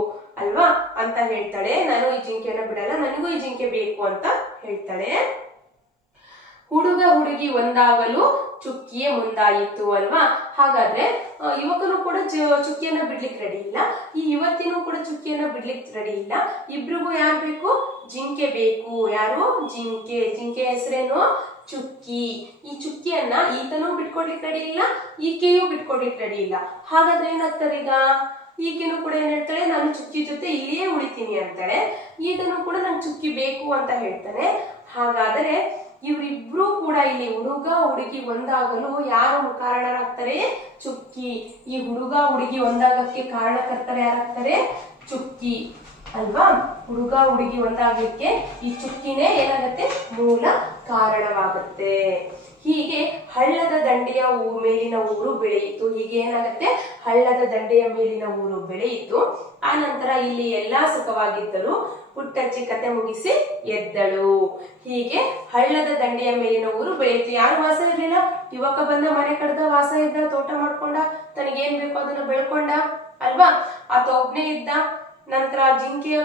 ಅಲ್ವಾ ಅಂತ ಹೇಳ್ತಾಳೆ. ನಾನು ಈ ಜಿಂಕೆಯನ್ನ ಬಿಡಲ್ಲ, ನನಗೂ ಈ ಜಿಂಕೆ ಬೇಕು ಅಂತ ಹೇಳ್ತಾಳೆ. ಹುಡುಗ ಹುಡುಗಿ ಒಂದಾಗಲು ಚುಕ್ಕಿಯೇ ಮುಂದಾಯಿತು ಅಲ್ವಾ. ಹಾಗಾದ್ರೆ ಯುವಕನು ಕೂಡ ಚುಕ್ಕಿಯನ್ನ ಬಿಡ್ಲಿಕ್ಕೆ ರೆಡಿ ಇಲ್ಲ, ಈ ಯುವತಿನೂ ಕೂಡ ಚುಕ್ಕಿಯನ್ನ ಬಿಡ್ಲಿಕ್ಕೆ ರೆಡಿ ಇಲ್ಲ. ಇಬ್ರಿಗೂ ಯಾರು ಬೇಕು, ಜಿಂಕೆ ಬೇಕು. ಯಾರು, ಜಿಂಕೆ. ಜಿಂಕೆ ಹೆಸರೇನು, ಚುಕ್ಕಿ. ಈ ಚುಕ್ಕಿಯನ್ನ ಈತನೂ ಬಿಟ್ಕೊಡ್ಲಿಕ್ಕೆ ರೆಡಿ ಇಲ್ಲ, ಈಕೆಯೂ ಬಿಟ್ಕೊಡ್ಲಿಕ್ಕೆ ರೆಡಿ ಇಲ್ಲ. ಹಾಗಾದ್ರೆ ಏನಾಗ್ತಾರೆ, ಈಗ ಈಕೆನೂ ಕೂಡ ಏನ್ ಹೇಳ್ತಾಳೆ, ನಾನು ಚುಕ್ಕಿ ಜೊತೆ ಇಲ್ಲಿಯೇ ಉಳಿತೀನಿ ಅಂತಾಳೆ. ಈತನೂ ಕೂಡ ನಂಗೆ ಚುಕ್ಕಿ ಬೇಕು ಅಂತ ಹೇಳ್ತಾನೆ. ಹಾಗಾದರೆ ಇವರಿಬ್ರು ಕೂಡ ಇಲ್ಲಿ ಹುಡುಗ ಹುಡುಗಿ ಒಂದಾಗಲು ಯಾರು ಕಾರಣರಾಗ್ತಾರೆ, ಚುಕ್ಕಿ. ಈ ಹುಡುಗ ಹುಡುಗಿ ಒಂದಾಗಕ್ಕೆ ಕಾರಣಕರ್ತರು ಯಾರಾಗ್ತಾರೆ, ಚುಕ್ಕಿ ಅಲ್ವಾ. ಹುಡುಗ ಹುಡುಗಿ ಒಂದಾಗಲಿಕ್ಕೆ ಈ ಚುಕ್ಕಿನೇ ಏನಾಗತ್ತೆ, ಮೂಲ ಕಾರಣವಾಗುತ್ತೆ. ಹೀಗೆ ಹಳ್ಳದ ದಂಡೆಯ ಮೇಲಿನ ಊರು ಬೆಳೆಯಿತು. ಹೀಗೆ ಏನಾಗತ್ತೆ, ಹಳ್ಳದ ದಂಡೆಯ ಮೇಲಿನ ಊರು ಬೆಳೆಯಿತು. ಆ ನಂತರ ಇಲ್ಲಿ ಎಲ್ಲಾ ಸುಖವಾಗಿದ್ದರು. ಪುಟ್ಟಜ್ಜಿ ಕತೆ ಮುಗಿಸಿ ಎದ್ದಳು. ಹೀಗೆ ಹಳ್ಳದ ದಂಡೆಯ ಮೇಲಿನ ಊರು ಬೆಳೆಯಿತು. ಯಾರು ವಾಸ ಇರ್ಲಿಲ್ಲ, ಯುವಕ ಬಂದ ಮನೆ ಕಡ್ದ ವಾಸ ಇದ್ದ, ತೋಟ ಮಾಡ್ಕೊಂಡ, ತನಗೇನ್ ಬೇಕೋ ಅದನ್ನ ಬೆಳ್ಕೊಂಡ ಅಲ್ವಾ. ಆತ ಒಬ್ನೇ ಇದ್ದ. ನಂತರ ಜಿಂಕೆಯ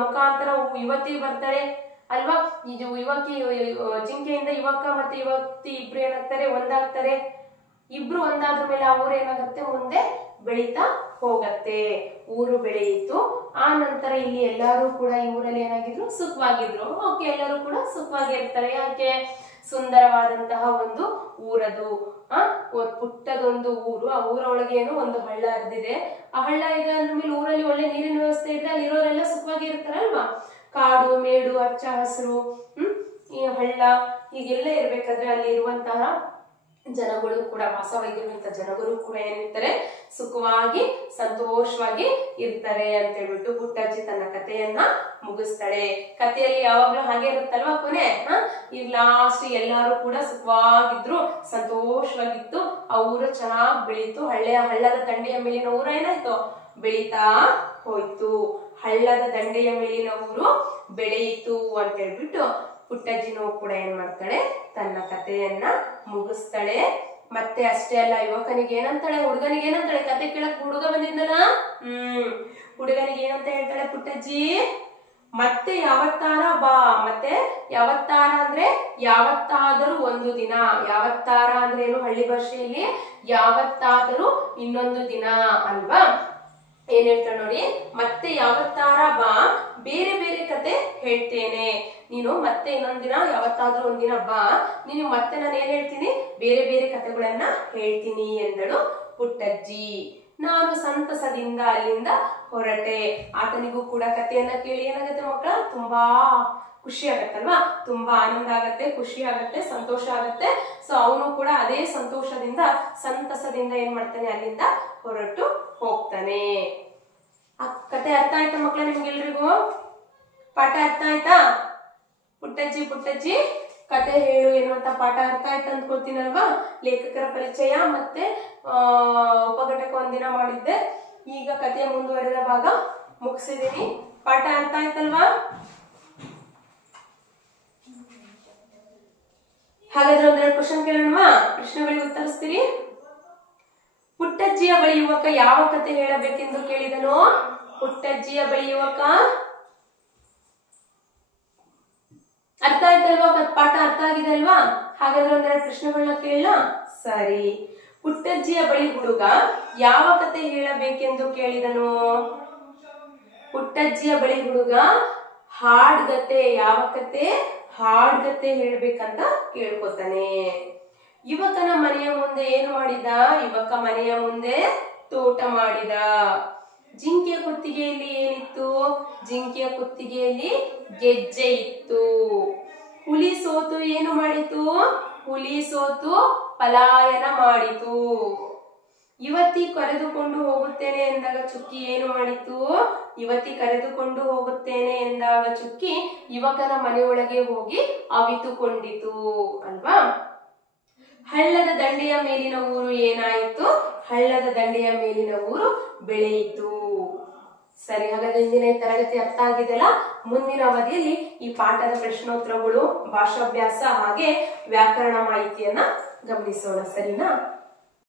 ಮುಖಾಂತರ ಯುವತಿ ಬರ್ತಾಳೆ ಅಲ್ವಾ. ಇದು ಜಿಂಕೆಯಿಂದ ಯುವಕ ಮತ್ತೆ ಯುವತಿ ಇಬ್ರು ಏನಾಗ್ತಾರೆ, ಒಂದಾಗ್ತಾರೆ ಇಬ್ರು ಒಂದಾದ್ರ ಮೇಲೆ ಆ ಊರು ಏನಾಗತ್ತೆ, ಮುಂದೆ ಬೆಳೀತಾ ಹೋಗತ್ತೆ. ಊರು ಬೆಳೆಯಿತು. ಆ ನಂತರ ಇಲ್ಲಿ ಎಲ್ಲರೂ ಕೂಡ ಈ ಊರಲ್ಲಿ ಏನಾಗಿದ್ರು, ಸುಖವಾಗಿದ್ರು. ಓಕೆ, ಎಲ್ಲರೂ ಕೂಡ ಸುಖವಾಗಿರ್ತಾರೆ. ಯಾಕೆ? ಸುಂದರವಾದಂತಹ ಒಂದು ಊರದು. ಪುಟ್ಟದೊಂದು ಊರು. ಆ ಊರೊಳಗೆ ಏನೋ ಒಂದು ಹಳ್ಳ ಹರಿದಿದೆ. ಆ ಹಳ್ಳ ಇದೆ ಅಂದ್ಮೇಲೆ ಊರಲ್ಲಿ ಒಳ್ಳೆ ನೀರಿನ ವ್ಯವಸ್ಥೆ ಇದ್ರೆ ಅಲ್ಲಿ ಇರೋರೆಲ್ಲ ಸುಖವಾಗಿ ಇರ್ತಾರಲ್ವಾ. ಕಾಡು ಮೇಡು ಹಚ್ಚ ಹಸಿರು, ಈ ಹಳ್ಳ ಹೀಗೆಲ್ಲ ಇರ್ಬೇಕಾದ್ರೆ ಅಲ್ಲಿ ಇರುವಂತಹ ಜನಗಳು ಕೂಡ, ವಾಸವಾಗಿರುವಂತಹ ಜನಗಳು ಕೂಡ ಏನಿರ್ತಾರೆ, ಸುಖವಾಗಿ ಸಂತೋಷವಾಗಿ ಇರ್ತಾರೆ ಅಂತ ಹೇಳ್ಬಿಟ್ಟು ಪುಟ್ಟಜ್ಜಿ ತನ್ನ ಕಥೆಯನ್ನ ಮುಗಿಸ್ತಾಳೆ. ಕಥೆಯಲ್ಲಿ ಯಾವಾಗ್ಲೂ ಹಾಗೆ ಇರುತ್ತಲ್ವಾ, ಕೊನೆ ಈ ಲಾಸ್ಟ್ ಎಲ್ಲಾರು ಕೂಡ ಸುಖವಾಗಿದ್ರು, ಸಂತೋಷವಾಗಿತ್ತು. ಆ ಊರು ಚೆನ್ನಾಗಿ ಬೆಳೀತು. ಹಳ್ಳದ ದಂಡೆಯ ಮೇಲಿನ ಊರ ಏನಾಯ್ತು, ಬೆಳೀತಾ ಹೋಯ್ತು. ಹಳ್ಳದ ದಂಡೆಯ ಮೇಲಿನ ಊರು ಬೆಳೆಯಿತು ಅಂತ ಹೇಳ್ಬಿಟ್ಟು ಪುಟ್ಟಜ್ಜಿನೂ ಕೂಡ ಏನ್ ಮಾಡ್ತಾಳೆ, ತನ್ನ ಕಥೆಯನ್ನ ಮುಗಿಸ್ತಾಳೆ. ಮತ್ತೆ ಅಷ್ಟೇ ಅಲ್ಲ, ಯುವಕನಿಗೆ ಏನಂತಾಳೆ, ಹುಡುಗನಿಗೆ ಏನಂತಾಳೆ, ಕತೆ ಕೇಳಕ್ ಹುಡುಗ ಬಂದಿದ್ದಲ್ಲ, ಹುಡುಗನಿಗೆ ಏನಂತ ಹೇಳ್ತಾಳೆ ಪುಟ್ಟಜ್ಜಿ, ಮತ್ತೆ ಯಾವತ್ತಾರ ಬಾ. ಮತ್ತೆ ಯಾವತ್ತಾರ ಅಂದ್ರೆ ಯಾವತ್ತಾದರೂ ಒಂದು ದಿನ. ಯಾವತ್ತಾರ ಅಂದ್ರೆ ಏನು, ಹಳ್ಳಿ ಭಾಷೆಯಲ್ಲಿ ಯಾವತ್ತಾದರೂ ಇನ್ನೊಂದು ದಿನ ಅಲ್ವಾ. ಏನ್ ಹೇಳ್ತಾಳೆ ನೋಡಿ, ಮತ್ತೆ ಯಾವತ್ತಾರ ಬಾ, ಬೇರೆ ಬೇರೆ ಕತೆ ಹೇಳ್ತೇನೆ. ನೀನು ಮತ್ತೆ ಇನ್ನೊಂದಿನ ಯಾವತ್ತಾದ್ರೂ ಒಂದಿನ ಬಾ, ನೀನು ಮತ್ತೆ ನಾನು ಏನ್ ಹೇಳ್ತೀನಿ, ಬೇರೆ ಬೇರೆ ಕತೆಗಳನ್ನ ಹೇಳ್ತೀನಿ ಎಂದಳು ಪುಟ್ಟಜ್ಜಿ. ನಾನು ಸಂತಸದಿಂದ ಅಲ್ಲಿಂದ ಹೊರಟೆ. ಆತನಿಗೂ ಕೂಡ ಕಥೆಯನ್ನ ಕೇಳಿ ಏನಾಗತ್ತೆ ಮಕ್ಕಳ, ತುಂಬಾ ಖುಷಿ ಆಗತ್ತಲ್ವಾ, ತುಂಬಾ ಆನಂದ ಆಗತ್ತೆ, ಖುಷಿ ಆಗತ್ತೆ, ಸಂತೋಷ ಆಗತ್ತೆ. ಸೊ ಅವನು ಕೂಡ ಅದೇ ಸಂತೋಷದಿಂದ ಸಂತಸದಿಂದ ಏನ್ ಮಾಡ್ತಾನೆ, ಅಲ್ಲಿಂದ ಹೊರಟು ಹೋಗ್ತಾನೆ. ಆ ಕತೆ ಅರ್ಥ ಆಯ್ತಾ ಮಕ್ಕಳ ನಿಮ್ಗೆಲ್ರಿಗೂ? ಪಾಠ ಅರ್ಥ ಆಯ್ತಾ? ಪುಟ್ಟಜ್ಜಿ ಪುಟ್ಟಜ್ಜಿ ಕತೆ ಹೇಳು ಎನ್ನುವಂತ ಪಾಠ ಅರ್ಥ ಆಯ್ತು ಅಂದ್ಕೊಳ್ತೀನಲ್ವಾ. ಲೇಖಕರ ಪರಿಚಯ ಮತ್ತೆ ಉಪಘಟಕ ಒಂದಿನ ಮಾಡಿದ್ದೆ. ಈಗ ಕಥೆಯ ಮುಂದುವರೆದ ಭಾಗ ಮುಗಿಸಿದೀನಿ. ಪಾಠ ಅರ್ಥ ಆಯ್ತಲ್ವಾ? ಹಾಗಾದ್ರೆ ಒಂದೆರಡು ಕ್ವಶನ್ ಕೇಳೋಣವಾ, ಪ್ರಶ್ನೆಗಳಿಗೆ ಉತ್ತರಿಸ್ತೀರಿ. ಪುಟ್ಟಜ್ಜಿಯ ಬಳಿ ಯುವಕ ಯಾವ ಕತೆ ಹೇಳಬೇಕೆಂದು ಕೇಳಿದನು? ಪುಟ್ಟಜ್ಜಿಯ ಬಳಿ ಯುವಕ, ಅರ್ಥ ಆಯ್ತಲ್ವಾ? ಪಾಠ ಅರ್ಥ ಆಗಿದೆ ಅಲ್ವಾ? ಹಾಗಾದ್ರೆ ಒಂದೆರಡು ಪ್ರಶ್ನೆಗಳನ್ನ ಕೇಳೋಣ. ಸರಿ. ಪುಟ್ಟಜ್ಜಿಯ ಬಳಿ ಹುಡುಗ ಯಾವ ಕತೆ ಹೇಳಬೇಕೆಂದು ಕೇಳಿದನು? ಪುಟ್ಟಜ್ಜಿಯ ಬಳಿ ಹುಡುಗ ಹಾಡ್ಗತೆ, ಯಾವ ಕತೆ? ಹಾಡ್ಗತೆ ಹೇಳ್ಬೇಕಂತ ಕೇಳ್ಕೊತಾನೆ. ಯುವಕನ ಮನೆಯ ಮುಂದೆ ಏನು ಮಾಡಿದ? ಯುವಕ ಮನೆಯ ಮುಂದೆ ತೋಟ ಮಾಡಿದ. ಜಿಂಕೆಯ ಕುತ್ತಿಗೆಯಲ್ಲಿ ಏನಿತ್ತು? ಜಿಂಕೆಯ ಕುತ್ತಿಗೆಯಲ್ಲಿ ಗೆಜ್ಜೆ ಇತ್ತು. ಹುಲಿ ಸೋತು ಏನು ಮಾಡಿತು? ಹುಲಿ ಸೋತು ಪಲಾಯನ ಮಾಡಿತು. ಯುವತಿ ಕರೆದುಕೊಂಡು ಹೋಗುತ್ತೇನೆ ಎಂದಾಗ ಚುಕ್ಕಿ ಏನು ಮಾಡಿತು? ಯುವತಿ ಕರೆದುಕೊಂಡು ಹೋಗುತ್ತೇನೆ ಎಂದಾಗ ಚುಕ್ಕಿ ಯುವಕನ ಮನೆಯೊಳಗೆ ಹೋಗಿ ಅವಿತುಕೊಂಡಿತು ಅಲ್ವಾ. ಹಳ್ಳದ ದಂಡೆಯ ಮೇಲಿನ ಊರು ಏನಾಯಿತು? ಹಳ್ಳದ ದಂಡೆಯ ಮೇಲಿನ ಊರು ಬೆಳೆಯಿತು. ಸರಿ, ಹಾಗಾದ್ರೆ ಇಂದಿನ ತರಗತಿ ಅರ್ಥ ಆಗಿದೆಯಲ್ಲ. ಮುಂದಿನ ಅವಧಿಯಲ್ಲಿ ಈ ಪಾಠದ ಪ್ರಶ್ನೋತ್ತರಗಳು, ಭಾಷಾಭ್ಯಾಸ ಹಾಗೆ ವ್ಯಾಕರಣ ಮಾಹಿತಿಯನ್ನ ಗಮನಿಸೋಣ. ಸರಿನಾ?